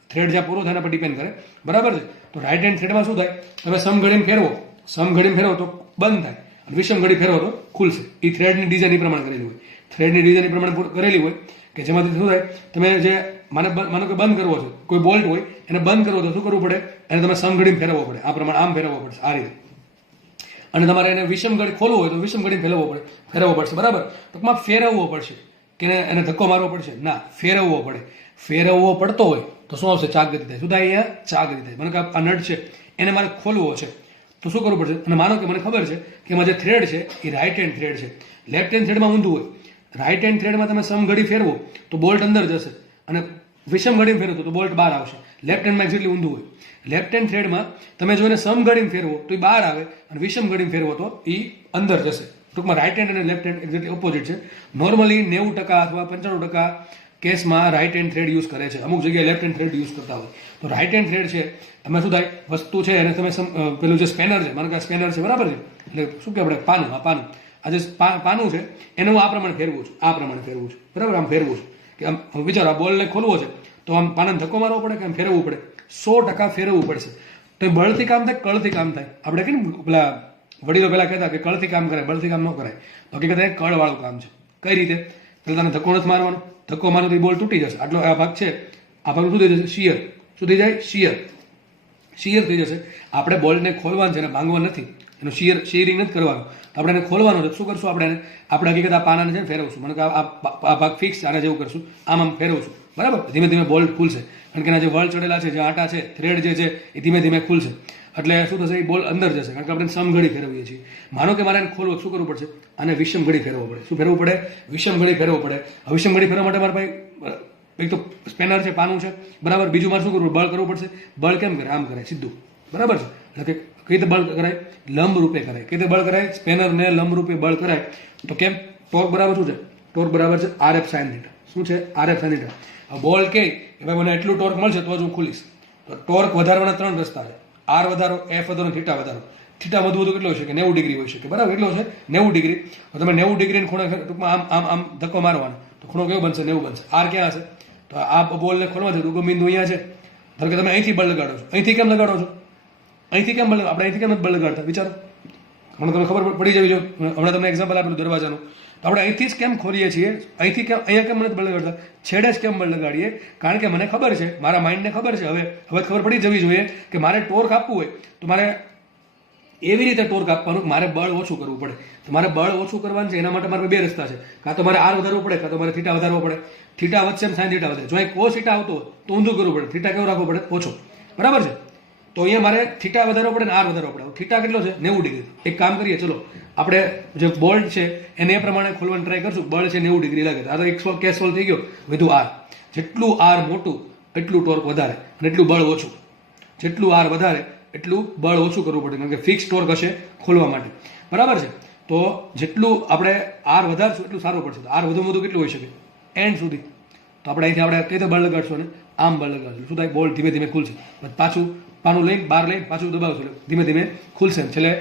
થ્રેડ જ્યાં પૂરો થાય એના પર ડિપેન્ડ કરે, બરાબર છે. તો રાઈટ હેન્ડ થ્રેડમાં શું થાય? તમે સમઘડીને ફેરવો, સમઘડીને ફેરવો તો બંધ થાય, અને વિષમ ઘડી ફેરવો તો ખુલશે. એ થ્રેડની ડિઝાઇન એ પ્રમાણે કરેલી હોય. થ્રેડની ડિઝાઇન એ પ્રમાણે કરેલી હોય કે જેમાંથી શું થાય? તમે જે માનો કે બંધ કરવો છે, કોઈ બોલ્ટ હોય એને બંધ કરવો તો શું કરવું પડે? એને તમે સમઘડીને ફેરવવો પડે. આ પ્રમાણે આમ ફેરવવો પડશે, આ રીતે. અને તમારે એને વિષમ ઘડી ખોલવું હોય તો વિષમ ઘડી ફેરવવો પડશે, બરાબર. ટૂંકમાં ફેરવવો પડશે કે એને ધક્કો મારવો પડશે? ના, ફેરવવો પડે. ફેરવવો પડતો હોય તો શું આવશે? ચાક ગતિ થાય. શું થાય? અહીંયા ચાક ગતિ થાય. મને કે આ નટ છે એને મારે ખોલવો છે તો શું કરવું પડશે? અને માનો કે મને ખબર છે કે એમાં જે થ્રેડ છે એ રાઈટ હેન્ડ થ્રેડ છે. લેફ્ટ હેન્ડ થ્રેડમાં ઊંધું હોય. રાઈટ હેન્ડ થ્રેડમાં તમે સમઘડી ફેરવો તો બોલ્ટ અંદર જશે, અને વિષમ ઘડીમાં ફેરવો તો બોલ્ટ બહાર આવશે. લેફ્ટ હેન્ડમાં એક્ઝેક્ટલી ઊંધું હોય. લેફ્ટ હેન્ડ થ્રેડમાં તમે જો એને સમઘડીમાં ફેરવો તો એ બહાર આવે, અને વિષમ ઘડીમાં ફેરવો તો એ અંદર જશે. ટૂંકમાં રાઈટ હેન્ડ અને લેફ્ટ હેન્ડ એક્ઝેક્ટલી ઓપોઝિટ છે. નોર્મલી 90% અથવા 95% કેસમાં રાઈટ હેન્ડ થ્રેડ યુઝ કરે છે. અમુક જગ્યાએ લેફ્ટ હેન્ડ થ્રેડ યુઝ કરતા હોય. તો રાઈટ હેન્ડ થ્રેડ છે એમાં શું થાય? વસ્તુ છે એને તમે પેલું જે સ્પેનર છે, માનો કે આ સ્પેનર છે, બરાબર છે, એટલે શું કે આપણે પાનું, આ પાનું, આ જે પાનું છે એને હું આ પ્રમાણે ફેરવું છું, આ પ્રમાણે ફેરવું છું, બરાબર. આમ ફેરવું છું કે આમ વિચારો આ બોલને ખોલવો છે તો આમ પાનાને ધક્કો મારવો પડે કે આમ ફેરવવું પડે? 100% ફેરવવું પડશે. તો એ બળથી કામ થાય, કળથી કામ થાય? આપણે કે પેલા વડીલો પેલા કહેતા કે કળથી કામ કરાય, બળથી કામ ન કરાય. હકીકત એ કળવાળું કામ છે. કઈ રીતે? પેલા તને ધક્કો નથી મારવાનો. ધક્કો મારો તો બોલ તૂટી જશે. આટલો આ ભાગ છે, આ ભાગ શું થઈ જશે? શિયર. શું થઈ જાય? શિયર થઈ જશે. આપણે બોલને ખોલવાનું છે, એને ભાંગવા નથી, એનું શિયરિંગ નથી કરવાનું. આપણે એને ખોલવાનું છે. શું કરશું? આપણે હકીકત આ પાનાને છે ને ફેરવશું. મને કે આ ભાગ ફિક્સ આને જેવું કરશું, આમ ફેરવશું, બરાબર. ધીમે ધીમે બોલ્ટ ખુલશે, કારણ કે એના જે વળ ચડેલા છે, જે આટા છે, થ્રેડ જે છે એ ધીમે ધીમે ખુલશે. એટલે શું થશે? એ બોલ અંદર જશે, કારણ કે આપણે સમઘડી ફેરવીએ છીએ. માનો કે મારે એને ખોલવું, શું કરવું પડશે? આને વિષમ ઘડી ફેરવવો પડે. શું ફેરવવું પડે? વિષમ ઘડી ફેરવવો પડે. વિષમ ઘડી ફેરવવા માટે મારે ભાઈ એક તો સ્પેનર છે, પાનું છે, બરાબર. બીજું મારે શું કરવું? બળ કરવું પડશે. બળ કેમ કરે? આમ કરે, સીધું, બરાબર છે. એટલે કે કઈ રીતે બળ કરાય? લંબ રૂપે કરાય. કઈ રીતે બળ કરાય? સ્પેનરને લંબ રૂપે બળ કરાય. તો કેમ? ટોર્ક બરાબર શું છે? ટોર્ક બરાબર છે RF sin θ. શું છે? RF sin θ. બોલ કે ભાઈ મને એટલું ટોર્ક મળશે તો જ હું ખુલીશ. તો ટોર્ક વધારવાના 3 રસ્તા છે. R વધારો, F વધારો, થીટા વધારો. થીટા વધુ કેટલો હોય છે? કે 90 ડિગ્રી હોય છે, કે બરાબર. કેટલો છે? 90 ડિગ્રી. તો તમે 90 ડિગ્રી ખૂણે ટૂંકમાં આમ ધક્કો મારવાનો તો ખૂણો કેવો બનશે? 90 બનશે. R ક્યાં હશે? તો આ બોલને ખોલવા છે, ઉગમ બિંદુ અહીંયા છે. ધારો કે તમે અહીંથી બળ લગાડો છો. અહીંથી કેમ લગાડો છો? અહીંથી કેમ બળ, આપણે અહીંથી કેમ નથી બળ લગાડતા વિચારો. હમણાં તમને ખબર પડી જવી જોઈએ. હમણાં તમને એક્ઝામ્પલ આપેલું દરવાજાનું, તો આપણે અહીંથી જ કેમ ખોલીએ છીએ, અહીંથી કેમ, અહીંયા કેમ નથી બળ લગાડતા, છેડે જ કેમ બળ લગાડીએ? કારણ કે મને ખબર છે, મારા માઇન્ડને ખબર છે, હવે ખબર પડી જવી જોઈએ કે મારે ટોર્ક આપવું હોય તો મારે એવી રીતે ટોર્ક આપવાનું, મારે બળ ઓછું કરવું પડે. તો મારે બળ ઓછું કરવાનું છે, એના માટે મારે બે રસ્તા છે. કાં તો મારે આર વધારવું પડે, કાં તો મારે થીટા વધારવો પડે. થીટા વધશે ને સાઈન થીટા વધે. જો અહીં કોસ થીટા આવતો હોય તો ઊંધું કરવું પડે, થીટા કેવો રાખવો પડે, ઓછો. બરાબર છે. તો અહીંયા મારે થીટા વધારવો પડે ને આર વધારવો પડે. થીટા કેટલો છે? 90 ડિગ્રી. એક કામ કરીએ, ચલો આપણે જે બોલ્ટ છે એને એ પ્રમાણે ખોલવાની ટ્રાય કરશું. બળ છે 90 ડિગ્રી લાગે. આ તો એક કેસ સોલ્વ થઈ ગયો. વધુ આર, જેટલું આર મોટું એટલું ટોર્ક વધારે અને એટલું બળ ઓછું. જેટલું આર વધારે એટલું બળ ઓછું કરવું પડે, કારણ કે ફિક્સ ટોર્ક હશે ખોલવા માટે. બરાબર છે. તો જેટલું આપણે આર વધારશું એટલું સારું પડશે. આર વધુ વધુ કેટલું હોઈ શકે? એન્ડ સુધી. તો આપણે અહીંથી આપણે કઈ રીતે બળ લગાડશું અને આમ બળ લગાડશું. શું થાય? બોલ્ટ ધીમે ધીમે ખુલશે. પાછું પાનું લઈને બહાર લઈને પાછું દબાવશું, ધીમે ધીમે ખુલશે. છેલ્લે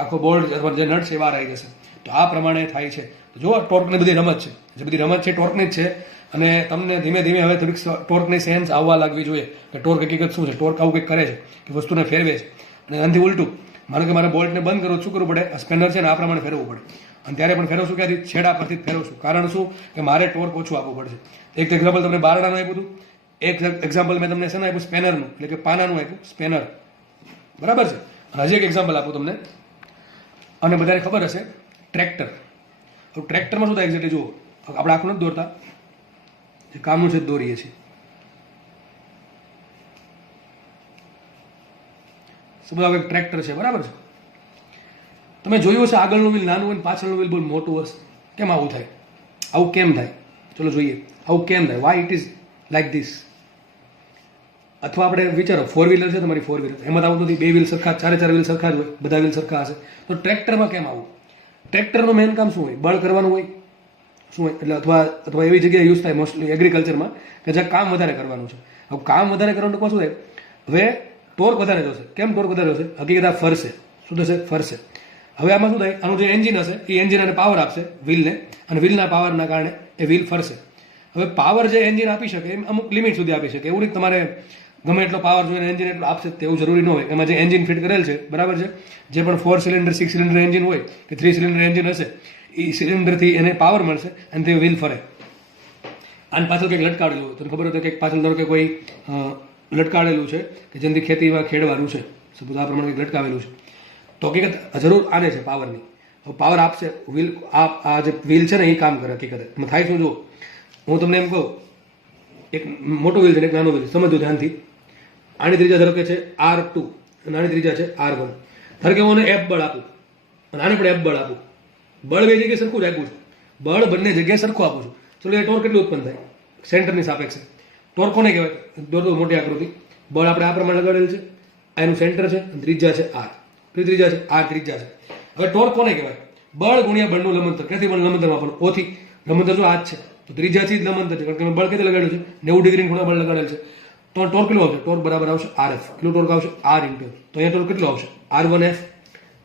આખો બોલ્ટ અથવા જે નટ છે એ બહાર આવી જશે. તો આ પ્રમાણે થાય છે. જો ટોર્કની બધી રમત છે, જે બધી રમત છે ટોર્કની જ છે. અને તમને ધીમે ધીમે હવે થોડીક ટોર્કની સેન્સ આવવા લાગવી જોઈએ કે ટોર્ક હકીકત શું છે. ટોર્ક આવું કંઈક કરે છે કે વસ્તુને ફેરવે છે. અને આનાથી ઉલટું, માનો કે મારે બોલ્ટને બંધ કરવું, શું કરવું પડે? આ સ્પેનર છે ને આ પ્રમાણે ફેરવવું પડે. અને ત્યારે પણ ફેરવશું ક્યાંથી? છેડા પરથી જ ફેરવશું. કારણ શું? કે મારે ટોર્ક ઓછું આપવું પડશે. એક એક્ઝામ્પલ તમને બારડાનું આપ્યું હતું, એક એક્ઝામ્પલ મેં તમને શેનું આપ્યું? સ્પેનરનું, એટલે કે પાનાનું આપ્યું, સ્પેનર. બરાબર છે. અને હજી એક એક્ઝામ્પલ આપું તમને, અને બધાને ખબર હશે, ટ્રેક્ટર. હવે ટ્રેક્ટરમાં શું થાય એક્ઝેક્ટલી જુઓ. આપણે આખું નથી દોરતા, જે કામનું છે દોરીએ છીએ. સમજો એક ટ્રેક્ટર છે. બરાબર છે. તમે જોયું હશે આગળનું વ્હીલ નાનું હોય ને પાછળનું વ્હીલ બહુ મોટું હશે. કેમ આવું થાય? આવું કેમ થાય? ચલો જોઈએ આવું કેમ થાય. Y it is like this. અથવા આપણે વિચારો, ફોર વ્હીલર છે તમારી, ફોર વ્હીલર, એમાં આવું નથી બે વ્હીલ સરખા, ચારે ચાર વ્હીલ સરખા જ હોય, બધા વ્હીલ સરખા હશે. તો ટ્રેક્ટરમાં કેમ આવું? ટ્રેક્ટરનું મેઇન કામ શું હોય? બળ કરવાનું હોય. શું હોય? એટલે અથવા એવી જગ્યાએ યુઝ થાય મોસ્ટલી એગ્રીકલ્ચરમાં કે જ્યાં કામ વધારે કરવાનું છે. હવે કામ વધારે કરવાનું શું થાય? હવે ટોર્ક વધારે જોશે. કેમ ટોર્ક વધારે જોશે? હકીકત આ ફરશે. શું થશે? ફરશે. હવે આમાં શું થાય? આનું જે એન્જિન હશે એ એન્જિન આને પાવર આપશે વ્હીલને, અને વ્હીલના પાવરના કારણે એ વ્હીલ ફરશે. હવે પાવર જે એન્જિન આપી શકે એમ અમુક લિમિટ સુધી આપી શકે. એવું નહીં તમારે ગમે એટલો પાવર જોઈને એન્જિન એટલો આપશે તેવું જરૂરી ન હોય. એમાં જે એન્જિન ફિટ કરેલ છે, બરાબર છે, જે પણ 4 સિલિન્ડર 6 સિલિન્ડર એન્જિન હોય કે 3 સિલિન્ડર એન્જિન હશે, એ સિલિન્ડરથી એને પાવર મળશે અને તે વ્હીલ ફરે. આની પાછળ કંઈક લટકાડેલું હોય, તમને ખબર હોય તો કંઈક પાછળ ધારો કે કોઈ લટકાડેલું છે કે જેનાથી ખેતીમાં ખેડવાનું છે, સપોઝ આ પ્રમાણે કંઈક લટકાવેલું છે. તો હકીકત જરૂર આને છે પાવરની. હવે પાવર આપશે વ્હીલ. આ જે વ્હીલ છે ને એ કામ કરે. હકીકત એમાં થાય શું? જો હું તમને એમ કહું, એક મોટો વ્હીલ છે ને એક નાનો વ્હીલ, સમજો ધ્યાનથી. આની ત્રિજ્યા ધારો કે છે R2 અને આની ત્રિજ્યા છે R1. ધારો કે હું F બળ આપું અને આને પણ F બળ આપું. બળ બે જગ્યાએ સરખું જ આપું છું. બળ બંને જગ્યાએ સરખું આપું છું. ચલો એ ટોર્ક કેટલું ઉત્પન્ન થાય? સેન્ટરની સાપેક્ષે. ટોર્ક કોને કહેવાય? દોરતો મોટી આકૃતિ. બળ આપણે આ પ્રમાણે લગાડેલ છે, આ એનું સેન્ટર છે, ત્રિજ્યા છે R. ત્રિજ્યા છે R, ત્રિજ્યા છે. હવે ટોર્ક કોને કહેવાય? બળ ગુણ્યા બળનું લંબંતર. ક્યાંથી બળ લંબંતર વાપરવું? O થી. લંબંતર જો આ જ છે, તો ત્રિજ્યાથી જ લંબંતર છે, કારણ કે મેં બળ કેતે લગાડ્યું છે? 90 ડિગ્રી ખૂણા બળ લગાડેલ છે. તો ટોર્ક કેટલું આવશે? ટોર્ક બરાબર આવશે RF. કેટલું ટોર્ક આવશે? R into. તો અહીંયા ટોર્ક કેટલું આવશે? R1F.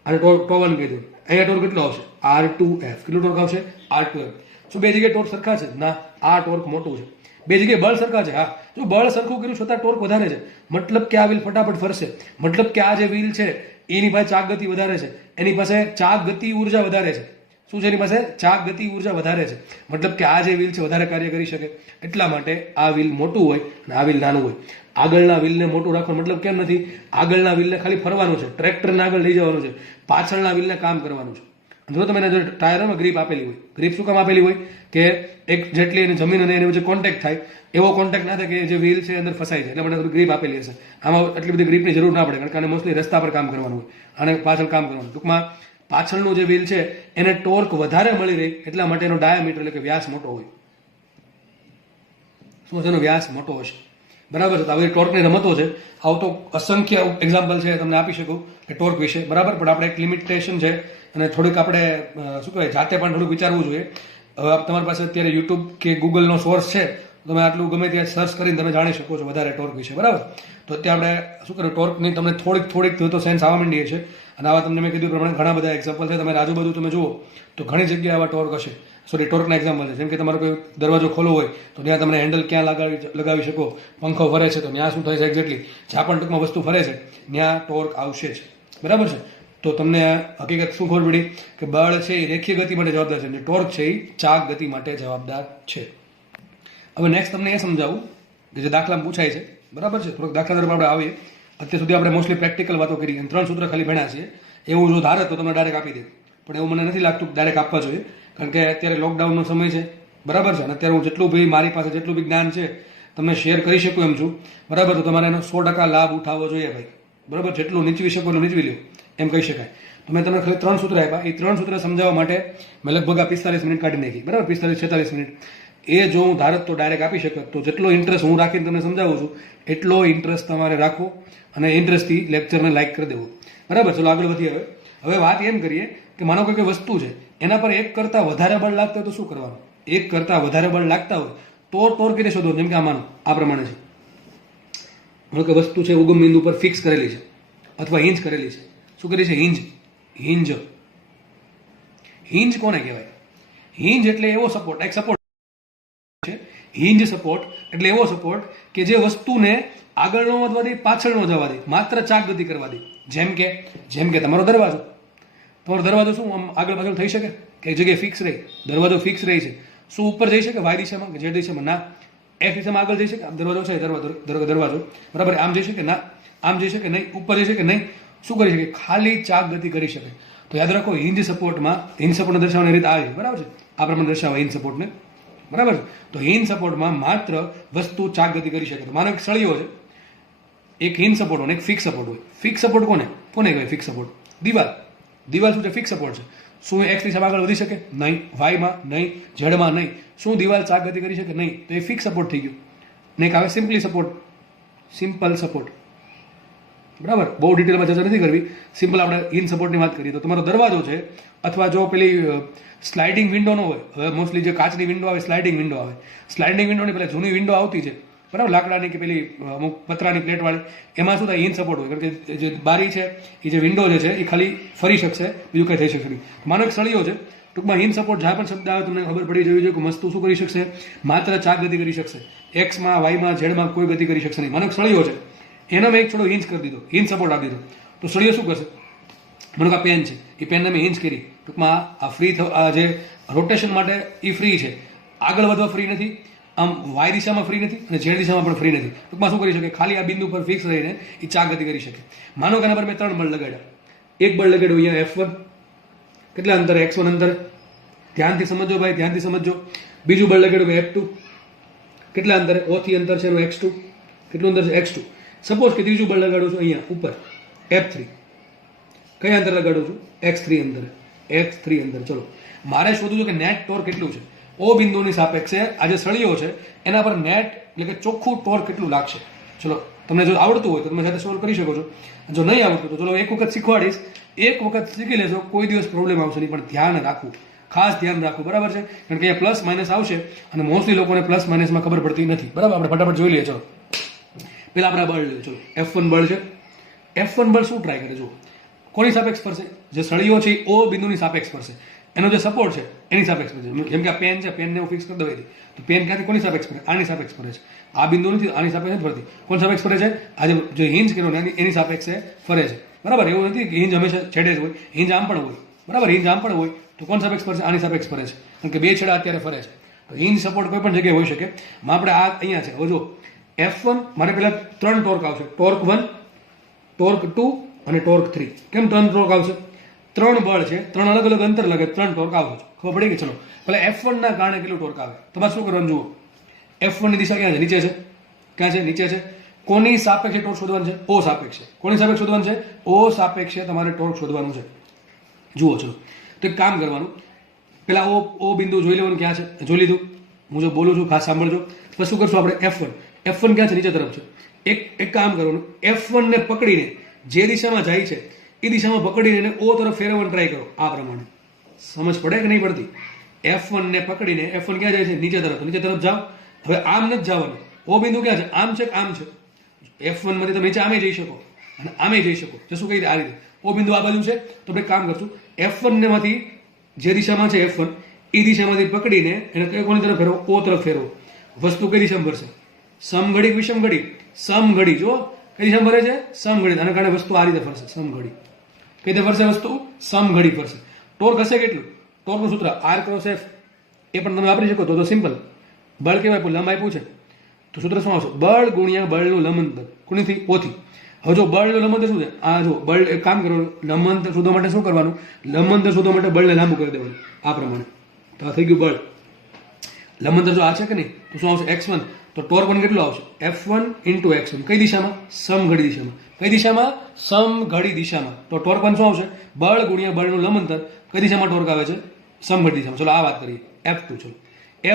અને ટો1 કહી દઉં. અહીંયા ટોર્ક કેટલું આવશે? R2F. કેટલું ટોર્ક આવશે? R2F. શું બે જગ્યાએ ટોર્ક સરખા છે? ના, આ ટોર્ક મોટું છે. બે જગ્યાએ બળ સરખા છે. હા, જો બળ સરખું કર્યું છતાં ટોર્ક વધારે છે, મતલબ કે આ વ્હીલ ફટાફટ ફરશે. મતલબ કે આ જે વ્હીલ છે એની પાસે ચાક ગતિ વધારે છે. એની પાસે ચાક ગતિ ઉર્જા વધારે છે. શું છે? એની પાસે ચાક ગતિ ઉર્જા વધારે છે. મતલબ કે આ જે વ્હીલ છે વધારે કાર્ય કરી શકે. એટલા માટે આ વ્હીલ મોટું હોય અને આ વ્હીલ નાનું હોય. આગળના વ્હીલને મોટું રાખવાનો મતલબ કેમ નથી? આગળના વ્હીલને ખાલી ફરવાનું છે, ટ્રેક્ટરને આગળ લઈ જવાનું છે. પાછળના વ્હીલને કામ કરવાનું છે. જો તમે જો ટાયરમાં ગ્રીપ આપેલી હોય, ગ્રીપ શું કામ આપેલી હોય? કે એક જેટલી એની જમીન અને એની વચ્ચે કોન્ટેક્ટ થાય એવો કોન્ટેક્ટ ના થાય કે જે વ્હીલ છે અંદર ફસાઈ જાય. એટલે માટે ગ્રીપ આપેલી હશે. આમાં એટલી બધી ગ્રીપની જરૂર ના પડે, કારણ કે આને મોસ્ટલી રસ્તા પર કામ કરવાનું હોય અને પાછળ કામ કરવાનું. ટૂંકમાં પાછળનું જે વ્હીલ છે એને ટોર્ક વધારે મળી રહે એટલા માટે એનો ડાયામીટર એટલે કે વ્યાસ મોટો હોય. શું છે? એનો વ્યાસ મોટો હશે. બરાબર છે. તો આવી ટોર્કની રમતો છે. આવું તો અસંખ્ય એક્ઝામ્પલ છે તમને આપી શકું કે ટોર્ક વિશે. બરાબર. પણ આપણે એક લિમિટેશન છે અને થોડીક આપણે શું કહેવાય જાતે પણ થોડુંક વિચારવું જોઈએ. હવે તમારી પાસે અત્યારે યુટ્યુબ કે ગૂગલનો સોર્સ છે, તમે આટલું ગમે ત્યાં સર્ચ કરીને તમે જાણી શકો છો વધારે ટોર્ક વિશે. બરાબર. તો અત્યારે આપણે શું કર્યું, ટોર્કની તમને થોડીક તો સેન્સ આવવા માંડીએ છે. અને આવા તમને મેં કીધું પ્રમાણે ઘણા બધા એક્ઝામ્પલ છે. તમે આજુબાજુ તમે જુઓ તો ઘણી જગ્યાએ આવા ટોર્ક હશે. સોરી ટોર્કના એક્ઝામ્પલ છે. જેમ કે તમારો કોઈ દરવાજો ખોલવો હોય તો ત્યાં તમને હેન્ડલ ક્યાં લગાવી શકો, પંખો ફરે છે તો ત્યાં શું થાય છે એક્ઝેક્ટલી, જ્યાં પણ ટૂંકમાં વસ્તુ ફરે છે ત્યાં ટોર્ક આવશે જ. બરાબર છે. તો તમને હકીકત શું ખબર પડી કે બળ છે એ રેખીય ગતિ માટે જવાબદાર છે અને ટોર્ક છે એ ચાક ગતિ માટે જવાબદાર છે. હવે નેક્સ્ટ તમને એ સમજાવું કે જે દાખલામાં પૂછાય છે. બરાબર છે. થોડોક દાખલા તરફ આપણે આવીએ. અત્યાર સુધી આપણે મોસ્ટલી પ્રેક્ટિકલ વાતો કરી અને 3 સૂત્ર ખાલી ભણ્યા છીએ. એવું જો ધારે તો તમને ડાયરેક્ટ આપી દે, પણ એવું મને નથી લાગતું ડાયરેક્ટ આપવા જોઈએ, કારણ કે અત્યારે લોકડાઉનનો સમય છે. બરાબર છે. અને અત્યારે હું જેટલું બી મારી પાસે જેટલું બી જ્ઞાન છે તમને શેર કરી શકું એમ છું. બરાબર. તો તમારે એનો 100% લાભ ઉઠાવવો જોઈએ ભાઈ. બરાબર. જેટલું નીચવી શકો એટલું નીચવી લો એમ કહી શકાય. તો મેં તમને ખાલી 3 સૂત્ર આપ્યા. એ 3 સૂત્ર સમજાવવા માટે મેં લગભગ આ 45 મિનિટ કાઢી નાખી. બરાબર. 45-46 મિનિટ. એ જો હું ધારત તો ડાયરેક્ટ આપી શકત. તો જેટલો ઇન્ટરેસ્ટ હું રાખીને તમને સમજાવું છું એટલો ઇન્ટરેસ્ટ તમારે રાખવો અને ઇન્ટરેસ્ટથી લેક્ચરને લાઇક કરી દેવું. બરાબર. ચલો આગળ વધીએ. હવે વાત એમ કરીએ કે માનો કોઈ વસ્તુ છે એના પર એક કરતાં વધારે બળ લાગતા હોય તો શું કરવાનું? એક કરતાં વધારે બળ લાગતા હોય તો ટોર્ક કેવી શોધો? જેમ કે આ માનો આ પ્રમાણે છે. માનો કે વસ્તુ છે ઉગમ બિંદુ પર ફિક્સ કરેલી છે અથવા હિંજ કરેલી છે. શું કરી છે? હિંજ. હિંજ કોને કહેવાય? હિંજ એટલે એવો સપોર્ટ, એક સપોર્ટ છે. હિંજ સપોર્ટ એટલે એવો સપોર્ટ કે જે વસ્તુને આગળ ન વધવા દે, પાછળ ન જવા દે, માત્ર ચાક ગતિ કરવા દે. જેમ કે તમારો દરવાજો શું આમ આગળ પાછળ થઈ શકે કે એક જગ્યાએ ફિક્સ રહે? દરવાજો ફિક્સ રહે છે. શું ઉપર જઈ શકે વાય દિશામાં કે ઝેડ દિશામાં? ના. એફ દિશામાં આગળ જઈ શકે? દરવાજો છે દરવાજો બરાબર આમ જઈ શકે? ના. આમ જઈ શકે નહીં. ઉપર જઈ શકે નહીં. શું કરી શકે? ખાલી ચાક ગતિ કરી શકે. તો યાદ રાખો હિંજ સપોર્ટને દર્શાવવાની રીત આ છે. બરાબર છે. આ પ્રમાણે દર્શાવે હિંજ સપોર્ટને. બરાબર છે. તો હિંજ સપોર્ટમાં માત્ર વસ્તુ ચાક ગતિ કરી શકે. તો માનો એક સળિયો છે, એક હિંજ સપોર્ટ હોય એક ફિક્સ સપોર્ટ હોય. ફિક્સ સપોર્ટ કોને કહેવાય? ફિક્સ સપોર્ટ દિવાલ શું છે? ફિક્સ સપોર્ટ છે. શું એક્સ દિશામાં આગળ વધી શકે? નહીં. વાયમાં નહીં. ઝેડમાં નહીં. શું દિવાલ ચાક ગતિ કરી શકે? નહીં. તો એ ફિક્સ સપોર્ટ થઈ ગયો. ને એક આવે સિમ્પલ સપોર્ટ. બરાબર. બહુ ડિટેલમાં ચર્ચા નથી કરવી. સિમ્પલ આપણે હિંજ સપોર્ટની વાત કરીએ તો તમારો દરવાજો છે અથવા જો પેલી સ્લાઇડિંગ વિન્ડો ન હોય, હવે મોસ્ટલી જે કાચની વિન્ડો આવે સ્લાઇડિંગ વિન્ડો આવે. સ્લાઇડિંગ વિન્ડોની પેલા જૂની વિન્ડો આવતી છે બરાબર, લાકડાની કે પેલી અમુક પતરાની પ્લેટવાળી, એમાં શું થાય? હિંજ સપોર્ટ હોય. કારણ કે જે બારી છે એ જે વિન્ડો જે છે એ ખાલી ફરી શકશે, બીજું કંઈ થઈ શકશે નહીં. માનો એક સળિયો છે, ટૂંકમાં હિંજ સપોર્ટ જ્યાં પણ શબ્દ આવે તમને ખબર પડી જવી જોઈએ કે વસ્તુ શું કરી શકશે? માત્ર ચાક ગતિ કરી શકશે. એક્સમાં, વાયમાં, ઝેડમાં કોઈ ગતિ કરી શકશે નહીં. માનો એક સળિયો છે, એનો મેં એક થોડો હિંજ કરી દીધો, હિંજ સપોર્ટ આપી દીધો, તો સળિયો શું કરશે? માનો કે આ પેન છે, એ પેનને મેં હિંજ કરી, ટૂંકમાં આ ફ્રી આ જે રોટેશન માટે એ ફ્રી છે, આગળ વધવા ફ્રી નથી, આમ વાય દિશામાં ફ્રી નથી અને ઝેડ દિશામાં પણ ફ્રી નથી. ટૂંકમાં શું કરી શકે? ખાલી આ બિંદુ પર ફિક્સ રહીને એ ચાક ગતિ કરી શકે. માનો કે એના પર મેં 3 બળ લગાડ્યા. એક બળ લગાડ્યું અહીંયા F1, કેટલા અંતર? X1 અંતર. ધ્યાનથી સમજો ભાઈ, ધ્યાનથી સમજો. બીજું બળ લગાડ્યું F2, કેટલા અંતરે? O થી અંતર છે એનું X2, કેટલું અંતર છે? X2. સપોઝ કે ત્રીજું બળ લગાડું છું અહીંયા ઉપર F3, કયા અંતર લગાડું છું? X3 અંતર. ચલો મારે શોધવું છે કે નેટ ટોર્ક કેટલું છે ઓ બિંદુની સાપેક્ષે આ જે સળિયો છે એના પર નેટ એટલે કે ચોખ્ખું ટોર્ક કેટલું લાગશે. ચલો તમને જો આવડતું હોય તો તમે સાથે સોલ્વ કરી શકો છો. જો નહીં આવડતું તો ચલો એક વખત શીખવાડીશ, એક વખત શીખી લેશો, કોઈ દિવસ પ્રોબ્લેમ આવશે નહીં. પણ ધ્યાન રાખવું, ખાસ ધ્યાન રાખવું. બરાબર છે. કારણ કે અહીંયા પ્લસ માઇનસ આવશે અને મોસ્ટલી લોકોને પ્લસ માઇનસમાં ખબર પડતી નથી. બરાબર. આપણે ફટાફટ જોઈ લઈએ. ચલો પેલા આપણે બળ લઈએ. ચલો F1 બળ છે. F1 બળ શું ટ્રાય કરે? જો કોની સાપેક્ષ ફરશે? જે સળિયો છે એ ઓ બિંદુની સાપેક્ષ ફરશે. એનો જે સપોર્ટ છે એની સાપેક્ષ ફરશે. જેમ કે આ પેન છે, પેનને હું ફિક્સ કરી દઉં તો પેન ક્યાંથી કોની સાપેક્ષ ફરે? આની સાપેક્ષ ફરે છે. આ બિંદુ નથી, આની સાપેક્ષ નથી ફરતી. કોની સાપેક્ષ ફરે છે? આ જે હિંજ કર્યો એની સાપેક્ષે ફરે છે. બરાબર. એવું નથી કે હિંજ હંમેશા છેડે જ હોય, હિંજ આમ પણ હોય. બરાબર. હિંજ આમ પણ હોય તો કોણ સાપેક્ષ ફરશે? આની સાપેક્ષ ફરે છે. કારણ કે બે છેડા અત્યારે ફરે છે. તો હિંજ સપોર્ટ કોઈ પણ જગ્યાએ હોઈ શકે. આપણે આ અહીંયા છે. હવે જો F1 મારે પેલા 3 ટોર્ક આવશે. ટોર્ક 1, ટોર્ક 2 અને ટોર્ક 3. કેમ 3 ટોર્ક આવશે? 3 બળ છે, 3 અલગ અલગ અંતર લગે, 3 ટોર્ક આવશે. ખબર પડી કે? ચલો પેલા F1 ના કારણે કેટલું ટોર્ક આવે તમારે શું કરવાનું? જુઓ F1 ની દિશા ક્યાં છે? નીચે છે. ક્યાં છે? નીચે છે. કોની સાપેક્ષે ટોર્ક શોધવાનું છે? O સાપેક્ષે. કોની સાપેક્ષે શોધવાનું છે? O સાપેક્ષે તમારે ટોર્ક શોધવાનું છે. જુઓ ચલો તો એક કામ કરવાનું, પેલા O બિંદુ જોઈ લેવાનું ક્યાં છે. જોઈ લીધું. હું જો બોલું છું ખાસ સાંભળજો. પછી શું કરશું આપણે? F1 ક્યાં છે? નીચે તરફ છે. એક કામ કરવાનું, F1 ને પકડીને જે દિશામાં જાય છે એ દિશામાં પકડીને O તરફ ફેરવવાનું ટ્રાય કરો. આ પ્રમાણે સમજ પડે કે નહીં પડતી? F1 ને પકડીને, F1 ક્યાં જાય છે? નીચે તરફ. તો નીચે તરફ જાઓ. હવે આમ નથી જવાનું. O બિંદુ ક્યાં છે? આમ છે કે આમ છે? F1 માંથી તમે નીચે આમે જઈ શકો અને આમે જઈ શકો. જશું કઈ રીતે? આ રીતે. O બિંદુ આ બાજુ છે તો આપણે કામ કરશું, F1 ને માંથી જે દિશામાં છે F1 એ દિશામાંથી પકડીને એને કોની તરફ ફેરવો? ઓ તરફ ફેરવો. વસ્તુ કઈ દિશામાં ફરશે? સમઘડી વિષમઘડી? સમઘડી. જો કઈ દિશામાં ફરે છે? સમઘડી. આના કારણે વસ્તુ આ રીતે ફરશે, સમઘડી. કઈ રીતે ફરશે વસ્તુ? સમઘડી ફરશે. ટોર્ક હશે કેટલું? ટોર્કનું સૂત્ર આર ક્રોસ એફ, એ પણ તમે વાપરી શકો તો સિમ્પલ. બળ કેવું આપ્યું? લંબ આપ્યું છે તો સૂત્ર શું આવશે? બળ ગુણ્યા બળનું લંબંતર. કોનીથી? ઓથી. હવે જો બળનું લંબંતર શું છે? આ જો બળ, એક કામ કરો, લંબંતર શોધવા માટે શું કરવાનું? લંબંતર શોધવા માટે બળને લાંબુ કરી દેવાનું આ પ્રમાણે. તો આ થઈ ગયું બળ. લંબંતર જો આ છે કે નહીં તો શું આવશે? x1. તો ટોર્ક પણ કેટલું આવશે? F1 into x1. કઈ દિશામાં? સમઘડી દિશામાં. કઈ દિશામાં? સમઘડી દિશામાં. તો ટોર્ક પણ શું આવશે? બળ ગુણ્યા બળનું લંબંતર. કઈ દિશામાં ટોર્ક આવે છે? સમઘડી દિશામાં. ચલો આ વાત કરીએ. F2. ચલો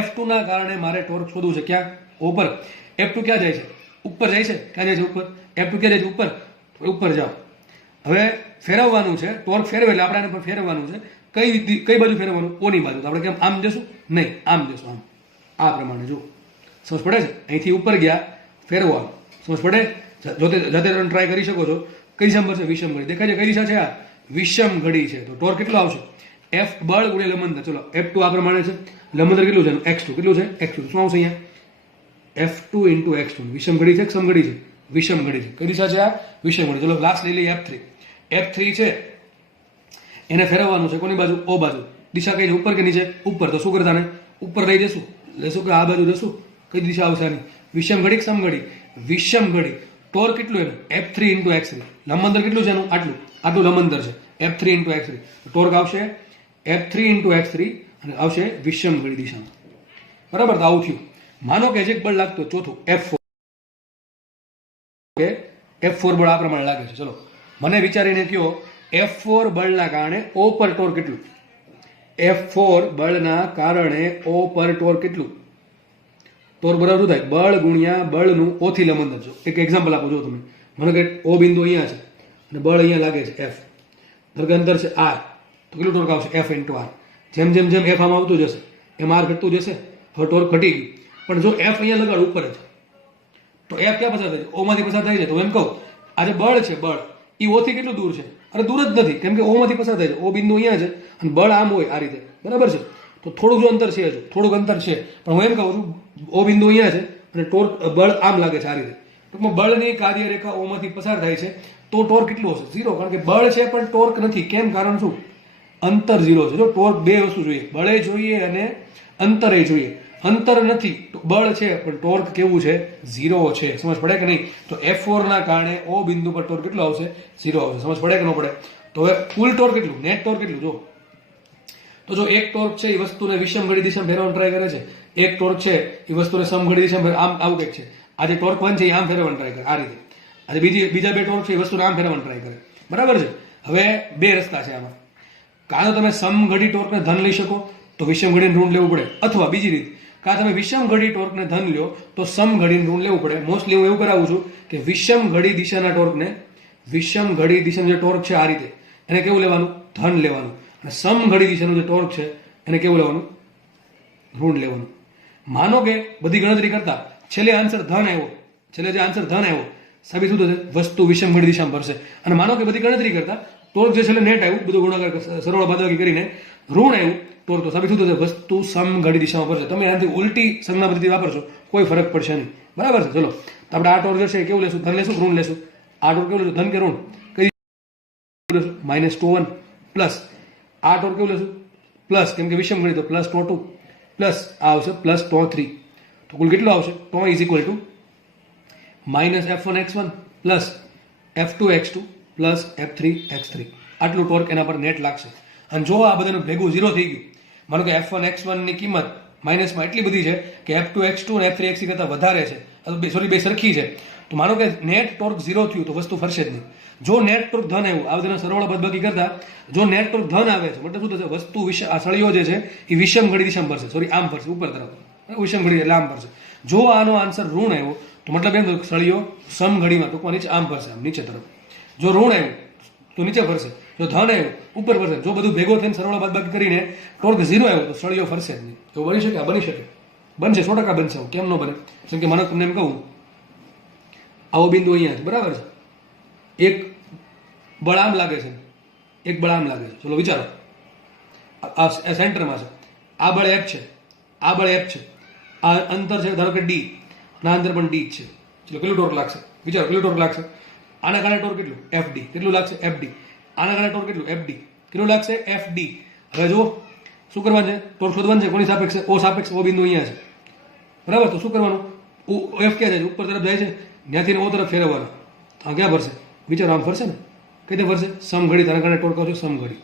F2 ના કારણે મારે ટોર્ક શોધવું છે. ક્યાં? ઉપર. F2 ક્યાં જાય છે? ઉપર જાય છે. ક્યાં જાય છે? ઉપર. F2 ક્યાં જાય છે? ઉપર. ઉપર જાઓ. હવે ફેરવવાનું છે. ટોર્ક ફેરવે એટલે આપણે આને પર ફેરવવાનું છે. કઈ બાજુ ફેરવવાનું? ઓની બાજુ. તો આપણે કેમ આમ જશું? નહીં, આમ જશું. આમ આ પ્રમાણે જો સમજ પડે છે? અહીંથી ઉપર ગયા, ફેરવવાનું. સમજ પડે? જાતે ટ્રાય કરી શકો છો. કઈ દિશામાં ફરશે? વિષમ ઘડી. દેખાય છે કઈ દિશા છે? આ વિષમ ઘડી છે. તો ટોર્ક કેટલો આવશે? F બળ ગુણ્યા લંબંતર. ચલો F2 આ પ્રમાણે છે. લંબંતર કેટલું છે? x2. કેટલું છે? x2. શું આવશે અહીંયા? F2 into x2. વિષમ ઘડી છે કે સમઘડી છે? વિષમ ઘડી છે. કઈ દિશા છે આ? વિષમ ઘડી. ચલો લાસ્ટ લઈ લઈએ F3. F3 છે એને ફેરવવાનું છે. કોની બાજુ? ઓ બાજુ. દિશા કઈ છે? ઉપર કે નીચે? ઉપર. તો શું કરતા ને? ઉપર લઈ જશું. લેશું કે આ બાજુ જશું? કઈ દિશા આવશે આની? વિષમ ઘડી કે સમઘડી? વિષમ ઘડી. ટોર્ક કેટલું એનું? F3 into x3. લંબંતર કેટલું છે એનું? આટલું. આટલું લંબંતર છે. F3 into x3. ટોર્ક આવશે F3 ઇન્ટુ x3 અને આવશે વિષમ ઘડી દિશામાં. બરાબર? તો આવું થયું. માનો કે હજી બળ લાગતું ચોથું F4. કે F4 બળ આ પ્રમાણે લાગે છે. ચલો મને વિચારીને કયો, F4 બળના કારણે O પર ટોર્ક કેટલું? F4 બળના કારણે O પર ટોર્ક કેટલું? ટોર્ક બરાબર શું થાય? બળ ગુણ્યા બળનું ઓથી લંબંતર. જો એક એક્ઝામ્પલ આપું. જો તમે મને કે O બિંદુ અહીંયા છે અને બળ અહીંયા લાગે છે F. ધારો કે અંતર છે R. તો કેટલું ટોર્ક આવશે? F into R. જેમ જેમ જેમ F આમ આવતું જશે એમ R ઘટતું જશે. હવે ટોર્ક ઘટી ગયું. પણ જો F અહીંયા લગાડ ઉપર જ તો F ક્યાં પસાર થાય છે? O માંથી પસાર થાય છે. તો એમ કહું આ જે બળ છે, બળ એ O થી કેટલું દૂર છે? અરે દૂર જ નથી, કેમ કે O માંથી પસાર થાય છે. O બિંદુ અહીંયા છે અને બળ આમ હોય આ રીતે. બરાબર છે? તો થોડુંક જો અંતર છે, હજુ થોડુંક અંતર છે, પણ હું એમ કહું છું O બિંદુ અહીંયા છે અને ટોર્ક બળ આમ લાગે છે આ રીતે. ટૂંકમાં બળની કાર્યરેખા O માંથી પસાર થાય છે તો ટોર્ક કેટલું હશે? 0. કારણ કે બળ છે પણ ટોર્ક નથી. કેમ? કારણ શું? અંતર 0 છે. જો ટોર્ક બે વસ્તુ જોઈએ, બળે જોઈએ અને અંતરે જોઈએ. અંતર નથી, બળ છે પણ ટોર્ક કેવું છે? 0 છે. સમજ પડે કે નહીં? તો F4 ના કારણે O બિંદુ પર ટોર્ક કેટલું આવશે? 0 આવશે. સમજ પડે કે ન પડે? તો હવે કુલ ટોર્ક કેટલું? નેટ ટોર્ક કેટલું? જો તો જો એક ટોર્ક છે એ વસ્તુને વિષમ ઘડી દિશામાં ફેરવવાનો ટ્રાય કરે છે, એક ટોર્ક છે એ વસ્તુને સમઘડી દિશામાં આમ આવું કંઈક છે. આજે ટોર્ક 1 છે એ આમ ફેરવવાનો ટ્રાય કરે આ રીતે. આજે બીજા બે ટોર્ક છે એ વસ્તુને આમ ફેરવવાનો ટ્રાય કરે. બરાબર છે? હવે બે રસ્તા છે આમાં. કાં તો તમે સમઘડી ટોર્કને ધન લઈ શકો તો વિષમ ઘડીને ઋણ લેવું પડે, અથવા બીજી રીત કાં તમે વિષમ ઘડી ટોર્કને ધન લ્યો તો સમઘડીને ઋણ લેવું પડે. મોસ્ટલી હું એવું કરાવું છું કે વિષમ ઘડી દિશાના ટોર્કને, વિષમ ઘડી દિશાનું જે ટોર્ક છે આ રીતે એને કેવું લેવાનું? ધન લેવાનું. અને સમઘડી દિશાનું જે ટોર્ક છે એને કેવું લેવાનું? ઋણ લેવાનું. માનો કે બધી ગણતરી કરતા છેલ્લે આન્સર ધન આવ્યો, છેલ્લે જે આન્સર ધન આવ્યો સાબિત શું થશે? વસ્તુ વિષમ ઘડી દિશામાં ફરશે. અને માનો કે બધી ગણતરી કરતા ટોર્ક જે છેલ્લે નેટ આવ્યું, બધું ગુણાકાર સરળ બાદબાકી કરીને ઋણ આવ્યું ટોર્ક, તો સાબિત શું થશે? વસ્તુ સમઘડી દિશામાં ફરશે. તમે આનાથી ઉલટી સંજ્ઞા પદ્ધતિ વાપરશો કોઈ ફરક પડશે નહીં. બરાબર છે? ચલો તો આપણે આ ટોર્ક જે છે કેવું લેશું? ધન લેશું, ઋણ લેશું? આ ટોર્ક કેવું લેશું? ધન કે ઋણ? કઈ લેશું? -2 1 પ્લસ આ ટોર્ક કેવું લેશું? પ્લસ, કેમ કે વિષમ ઘડી તો +2 પ્લસ આ આવશે +3. તો કુલ કેટલું આવશે? τ is equal to -F1x1 plus F2x2 plus F3x3. આટલું ટોર્ક એના પર નેટ લાગશે. અને જો આ બધાનું ભેગું 0 થઈ ગયું, માનો કે F1x1 ની કિંમત માઇનસમાં એટલી બધી છે કે F2x2 અને F3x3 કરતાં વધારે છે, સોરી બે સરખી છે, તો માનો કે નેટ ટોર્ક 0 થયું તો વસ્તુ ફરશે જ નહીં. જો નેટ ટોર્ક ધન આવ્યું, આ બધાના સરવાળા બાદબાકી કરતા જો નેટ ટોર્ક ધન આવે છે મતલબ શું થશે? વસ્તુ આ સળિયો જે છે એ વિષમ ઘડી દિશામાં ફરશે, સોરી આમ ફરશે, ઉપર તરફ. વિષમ ઘડી એટલે આમ ફરશે. જો આનો આન્સર ઋણ આવ્યો તો મતલબ એમ સળિયો સમઘડીમાં ટૂંકમાં નીચે આમ ફરશે, આમ નીચે તરફ. જો ઋણ આવ્યું તો નીચે ફરશે, જો ધન આવ્યું ઉપર ફરશે. જો બધું ભેગો થઈને સરવાળા બાદબાકી કરીને ટોર્ક 0 આવ્યો તો સળિયો ફરશે જ નહીં. એવું બની શકે? આ બની શકે, બનશે, 100% બનશે. કેમ ન બને? કેમ કે મને તમને એમ કહું આવો બિંદુ અહીંયા છે, બરાબર છે? એક બળ આમ લાગે છે, એક બળ આમ લાગે છે. ચલો વિચારો, આ સેન્ટરમાં છે, આ બળ એફ છે, આ બળ એફ છે, આ અંતર છે ધારો કે ડી, ના અંતર પણ ડી જ છે. ચલો કેટલું ટોર્ક લાગશે વિચારો, કેટલું ટોર્ક લાગશે? આના કારણે ટોર્ક કેટલું? એફડી. કેટલું લાગશે? એફડી. આના કારણે ટોર્ક કેટલું? એફડી. કેટલું લાગશે? એફડી. હવે જુઓ શું કરવાનું છે? ટોર્ક શોધવાનું છે. કોની સાપેક્ષે? ઓ સાપેક્ષ. ઓ બિંદુ અહીંયા છે, બરાબર. તો શું કરવાનું? એફ ક્યાં જાય છે? ઉપર તરફ જાય છે, ત્યાંથી ઓ તરફ ફેરવવાનું. આ ક્યાં ફરશે? વિચારો, આમ ફરશે ને. કઈ રીતે ફરશે? સમઘડી. તેના કારણે ટોર્ક આવશે સમઘડી.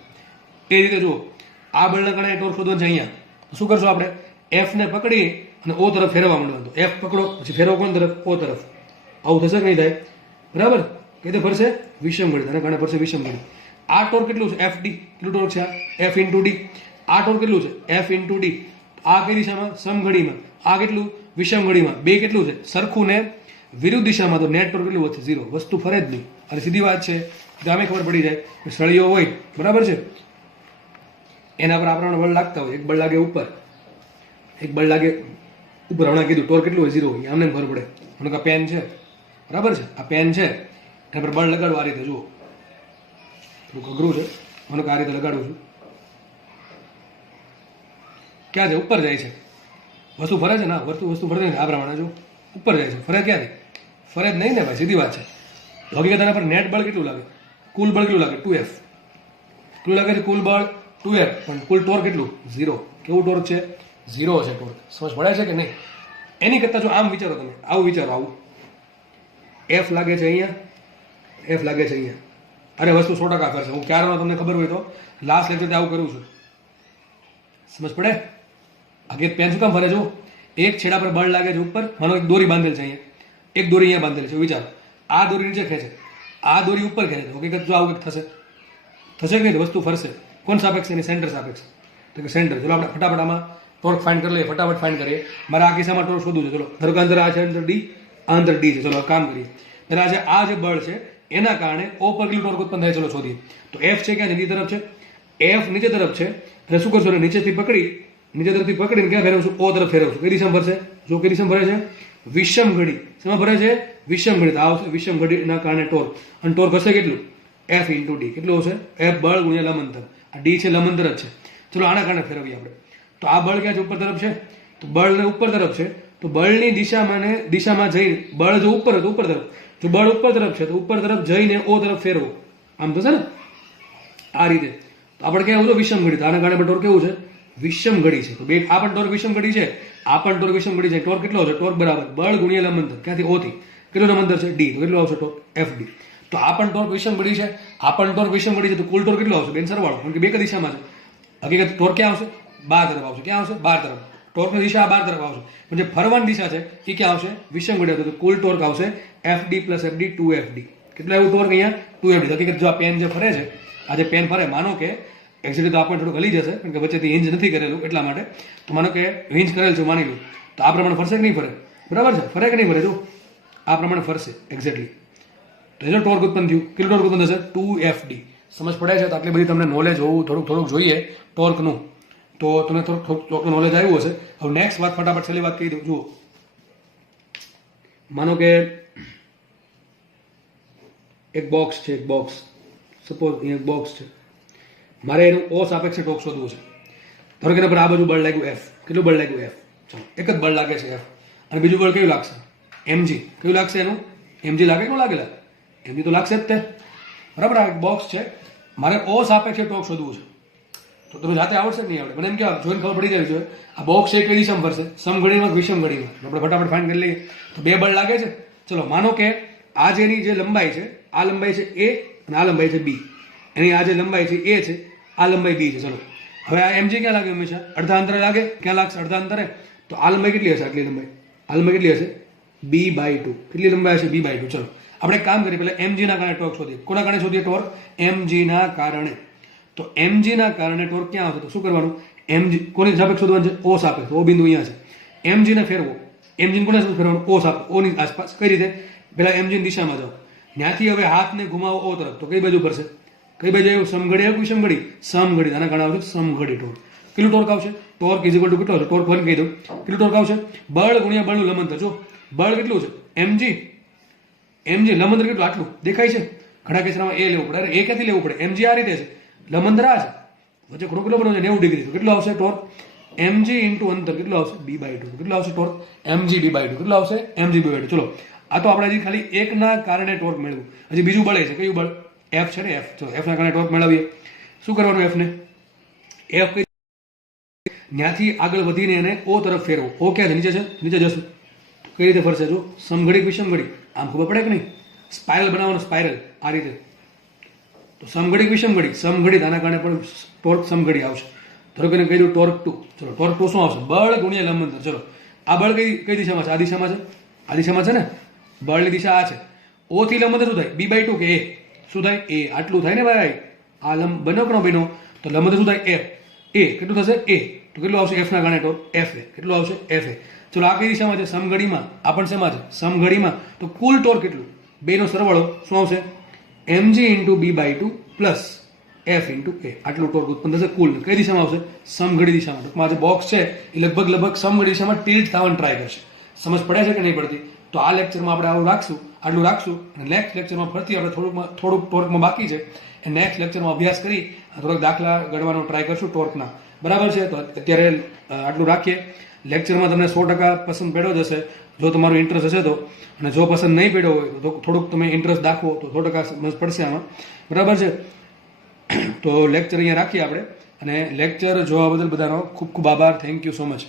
એ રીતે જુઓ, આ બળના કારણે ટોર્ક શોધવાનું છે અહીંયા. શું કરશું આપણે? એફ ને પકડી અને ઓ તરફ ફેરવવા માંડવાનું. તો એફ પકડો, પછી ફેરવો કોણ તરફ? ઓ તરફ. આવું થશે કે નહીં થાય? બરાબર. કઈ રીતે ફરશે? વિષમઘડી. તેના કારણે ફરશે વિષમઘડી. આ ટોર્ક કેટલું છે? F D. કેટલું ટોર્ક છે? F into D. આ ટોર્ક કેટલું છે? F into D. આ કઈ દિશામાં? સમઘડીમાં. આ કેટલું? વિષમઘડીમાં. બે કેટલું છે? સરખું ને વિરુદ્ધ દિશામાં. તો નેટ ટોર્ક કેટલું વધશે? 0. વસ્તુ ફરે જ નહીં. અને સીધી વાત છે, આમે ખબર પડી જાય કે સળીઓ હોય, બરાબર છે, એના પર આપણને બળ લાગતા હોય. એક બળ લાગે ઉપર, એક બળ લાગે ઉપર. હમણાં કીધું ટોર્ક કેટલું હોય? 0 હોય. આમને ખબર પડે. હમણાં આ પેન છે, બરાબર છે, આ પેન છે, એના પર બળ લગાડવું આ રીતે. જુઓ થોડુંક અઘરું છે, મને આ રીતે લગાડું છું. ક્યાં છે? ઉપર જાય છે. વસ્તુ ફરે છે ને, વસ્તુ ફરતી નથી. આ પ્રમાણે જો ઉપર જાય છે. ફરે ક્યાંથી? ફરે જ નહીં ને ભાઈ, સીધી વાત છે. હકીકત એના પર નેટ બળ કેટલું લાગે? કુલ બળ કેટલું લાગે? 2F. કેટલું લાગે છે? કુલ બળ 2F. પણ કુલ ટોર્ક કેટલું? 0. કેવું ટોર્ક છે? 0 છે ટોર્ક. સમજ પડે છે કે નહીં? એની કરતાં જો આમ વિચારો, તમે આવું વિચારો, આવું એફ લાગે છે અહીંયા, એફ લાગે છે અહીંયા. અરે વસ્તુ 100% ફરશે. હું ક્યારનો તમને ખબર હોય તો લાસ્ટ લેક્ચરથી આવું કરું છું. સમજ પડે? હકીકત પેન શું કામ ફરે? જો એક છેડા પર બળ લાગે છે ઉપર. માનો એક દોરી બાંધેલ છે અહીંયા, એક દોરી અહીંયા બાંધેલ છે. વિચારો, આ દોરી નીચે ખેંચે, આ દોરી ઉપર ખેંચે. હકીકત જો આવું કંઈક થશે, થશે કે નહીં? વસ્તુ ફરશે. કોણ સાપેક્ષ? એની સેન્ટર સાપેક્ષ. તો કે સેન્ટર. ચલો આપણે ફટાફટ આમાં ટોર્ક ફાઇન્ડ કરી લઈએ. ફટાફટ ફાઇન્ડ કરીએ. મારે આ કિસ્સામાં ટોર્ક શોધવું છે. ચલો ધારો કે અંતર આ છે, અંતર ડી, આ અંતર ડી છે. ચલો કામ કરીએ. ત્યારે આ જે બળ છે એના કારણે ઓ પર કેટલું ટોર્ક ઉત્પન્ન થાય? ચલો શોધીએ. તો એફ છે ક્યાં છે? નીચે તરફ છે. એફ નીચે તરફ છે એટલે શું કરશો? નીચેથી પકડી, નીચે તરફથી પકડીને ક્યાં ફેરવશું? ઓ તરફ ફેરવશું. કઈ દિશામાં ફરશે? જો કઈ દિશામાં ફરે છે? વિષમઘડી. શેમાં ફરે છે? વિષમઘડી. તો આવશે વિષમઘડીના કારણે ટોર્ક. અને ટોર્ક હશે કેટલું? F into D. કેટલું હશે? એફ બળ ગુણ્યા લંબંતર. આ ડી છે, લંબંતર જ છે. ચલો આના કારણે ફેરવીએ આપણે. તો આ બળ ક્યાં છે? ઉપર તરફ છે. તો બળને ઉપર તરફ છે, તો બળની દિશામાં જઈને, બળ જો ઉપર હતું ઉપર તરફ, જો બળ ઉપર તરફ છે તો ઉપર તરફ જઈને ઓ તરફ ફેરવો. આમ થશે ને આ રીતે. તો આપણે ક્યાં આવું? વિષમઘડી. તો આના કારણે પણ ટોર્ક કેવું છે? વિષમઘડી છે. તો બે આ પણ ટોર્ક વિષમઘડી છે, આ પણ ટોર્ક વિષમઘડી છે. ટોર્ક કેટલો છે? ટોર્ક બરાબર બળ ગુણ્યા લંબંતર. ક્યાંથી? ઓ થી. કેટલું લંબંતર છે? ડી. તો કેટલું આવશે ટોર્ક? F D. તો આ પણ ટોર્ક વિષમઘડી છે, આ પણ ટોર્ક વિષમઘડી છે. તો કુલ ટોર્ક કેટલો આવશે? બેન સરવાળો. કારણ કે બે કઈ દિશામાં છે. હકીકત ટોર્ક ક્યાં આવશે? બાર તરફ આવશે. ક્યાં આવશે? બાર તરફ. ટોર્કની દિશા બાર તરફ આવશે. પણ જે ફરવાની દિશા છે એ ક્યાં આવશે? વિષમઘડી આવશે. તો કુલ ટોર્ક આવશે એફડી પ્લસ એફડી 2FD. કેટલું આવ્યું ટોર્ક અહીંયા? 2FD. હકીકત જો આ પેન જે ફરે છે, આ જે પેન ફરે, માનો કે એક્ચ્યુઅલી તો આપણને થોડુંક હલી જશે કારણ કે વચ્ચેથી હિંજ નથી કરેલું એટલા માટે. તો માનો કે હિંજ કરેલ છે, માની લો, તો આ પ્રમાણે ફરશે કે નહીં ફરે? બરાબર છે, ફરે કે નહીં ફરે? જો આ પ્રમાણે ફરશે એક્ઝેક્ટલી. તો જો ટોર્ક ઉત્પન્ન થયું. કેટલું ટોર્ક ઉત્પન્ન થશે? 2FD. સમજ પડે છે? તો આટલી બધી તમને નોલેજ હોવું થોડુંક જોઈએ ટોર્કનું. તો તમને થોડુંક નોલેજ આવ્યું હશે. હવે નેક્સ્ટ વાત, ફટાફટ છેલ્લી વાત કહી દઉં. જુઓ, માનો કે એક બોક્સ છે, એક બોક્સ, સપોઝ અહીંયા એક બોક્સ છે. મારે એનું ઓ સાપેક્ષે ટોર્ક શોધવું છે. ધારો કે એના પર આ બાજુ બળ લાગ્યું એફ. કેટલું બળ લાગ્યું? એફ. ચાલો, એક જ બળ લાગે છે એફ. અને બીજું બળ કયું લાગશે? mg. કયું લાગશે એનું? mg લાગે કે ન લાગેલા? mg તો લાગશે જ તે. બરાબર. આ એક બોક્સ છે, મારે ઓ સાપેક્ષે ટોર્ક શોધવું છે. તો તમે જાતે આવડશે નહીં આવડે, મને એમ કે જોઈને ખબર પડી જાય છે આ બોક્સ છે કઈ દિશામાં ફરશે? સમઘડીમાં, વિષમઘડીમાં. આપણે ફટાફટ ફાઇન્ડ કરી લઈએ. તો બે બળ લાગે છે. ચલો માનો કે આ જેની જે લંબાઈ છે, આ લંબાઈ છે a અને આ લંબાઈ છે b. એની આ જે લંબાઈ છે a છે, આ લંબાઈ b છે. ચલો હવે આ mg ક્યાં લાગે? હંમેશા અડધા અંતરે લાગે. ક્યાં લાગશે? અડધા અંતરે. તો આ લંબાઈ કેટલી હશે? આટલી લંબાઈ. આ લંબાઈ કેટલી હશે? b/2. કેટલી લંબાઈ હશે? b/2. ચલો આપણે એક કામ કરીએ, પહેલા mg ના કારણે ટોર્ક શોધીએ. કોના કારણે શોધીએ ટોર્ક? mg ના કારણે. તો mg ના કારણે ટોર્ક ક્યાં આવશે? તો શું કરવાનું? mg કોની સાપેક્ષ શોધવાનું છે? o સાપેક્ષ. ઓ બિંદુ અહીંયા છે. mg ને ફેરવો. mg ને કોને ફેરવવાનું? o સાપેક્ષ. o ની આસપાસ. કઈ રીતે? પહેલા mg ની દિશામાં જાઓ. ત્યાંથી હવે હાથને ઘુમાવો o તરફ. તો કઈ બાજુ ફરશે? કઈ બાજુ આવ્યું? સમઘડી આવ્યું? વિષમઘડી? સમઘડી. આના કારણે આવશે સમઘડી ટોર્ક. કેટલું ટોર્ક આવશે? ટોર્ક ઇઝ ઇક્વલ ટુ કેટલો આવશે? ટોર્ક ફરી કહી દઉં. કેટલું ટોર્ક આવશે? બળ ગુણ્યા બળનું લંબંતર. જો બળ કેટલું છે? mg. લંબંતર કેટલું? આટલું દેખાય છે. ઘણા કેસમાં એ લેવું પડે. એ ક્યાંથી લેવું પડે? mg આ રીતે છે, લંબંતર આ છે, વચ્ચે ખૂણો કેટલો બનવો છે? 90 ડિગ્રી. કેટલો આવશે ટોર્ક? mg ઇન્ટુ અંતર કેટલું આવશે b/2. કેટલું આવશે ટોર્ક mg b/2. કેટલું આવશે mg b/2. ચલો આ તો આપણે હજી ખાલી એકના કારણે ટોર્ક મેળવ્યું. હજી બીજું બળ છે. કયું બળ? f છે ને f. ચલો f ના કારણે ટોર્ક મેળવીએ. શું કરવાનું f ને? f ત્યાંથી આગળ વધીને એને o તરફ ફેરવો. o ક્યાં છે? નીચે છે. નીચે જશું કઈ રીતે ફરશે? જો સમઘડી વિષમઘડી આમ ખબર પડે કે નહીં? સ્પાઇરલ બનાવવાનો સ્પાઇરલ આ રીતે. તો સમઘડી વિષમઘડી સમઘડી આના કારણે પણ ટોર્ક સમઘડી આવશે. ધારો કે કહી દઉં ટોર્ક 2. ચલો ટોર્ક 2 શું આવશે? બળ ગુણ્યા લંબ અંતર. ચલો આ બળ કઈ દિશામાં છે? આ દિશામાં છે. આ દિશામાં છે ને? બળની દિશા આ છે. o થી લંબ અંતર શું થાય? b/2 કે a? શું થાય? a. આટલું થાય ને ભાઈ. આ લંબ બનો કે ન બનો? તો લંબ અંતર શું થાય? a. કેટલું થશે? a. તો કેટલું આવશે? f ના કારણે ટોર્ક fa. કેટલું આવશે? fa. ચલો આ કઈ દિશામાં છે? સમઘડીમાં. આ પણ શેમાં છે? સમઘડીમાં. તો કુલ ટોર્ક કેટલું? બેનો સરવાળો શું આવશે? mg into b/2 plus f into a. આટલું ટોર્ક ઉત્પન્ન થશે કુલ. કઈ દિશામાં આવશે? સમઘડી દિશામાં. ટૂંકમાં જે બોક્સ છે એ લગભગ સમઘડી દિશામાં ટિલ્ટ થવાનું ટ્રાય કરશે. સમજ પડે છે કે નહીં પડતી? તો આ લેક્ચરમાં આપણે આટલું રાખશું અને નેક્સ્ટ લેક્ચરમાં ફરતી આપણે થોડુંક ટોર્કમાં બાકી છે એ નેક્સ્ટ લેક્ચરમાં અભ્યાસ કરી થોડાક દાખલા ગણવાનો ટ્રાય કરશું ટોર્કના. બરાબર છે? તો અત્યારે આટલું રાખીએ. લેક્ચરમાં તમને 100% પસંદ પડ્યો જ હશે જો તમારો ઇન્ટરેસ્ટ હશે તો. અને જો પસંદ નહીં પડ્યો હોય તો થોડુંક તમે ઇન્ટરેસ્ટ દાખવો તો 100% સમજ પડશે આમાં. બરાબર છે? તો લેક્ચર અહીંયા રાખીએ આપણે. અને લેક્ચર જોવા બદલ બધાનો ખૂબ ખૂબ આભાર. Thank you so much.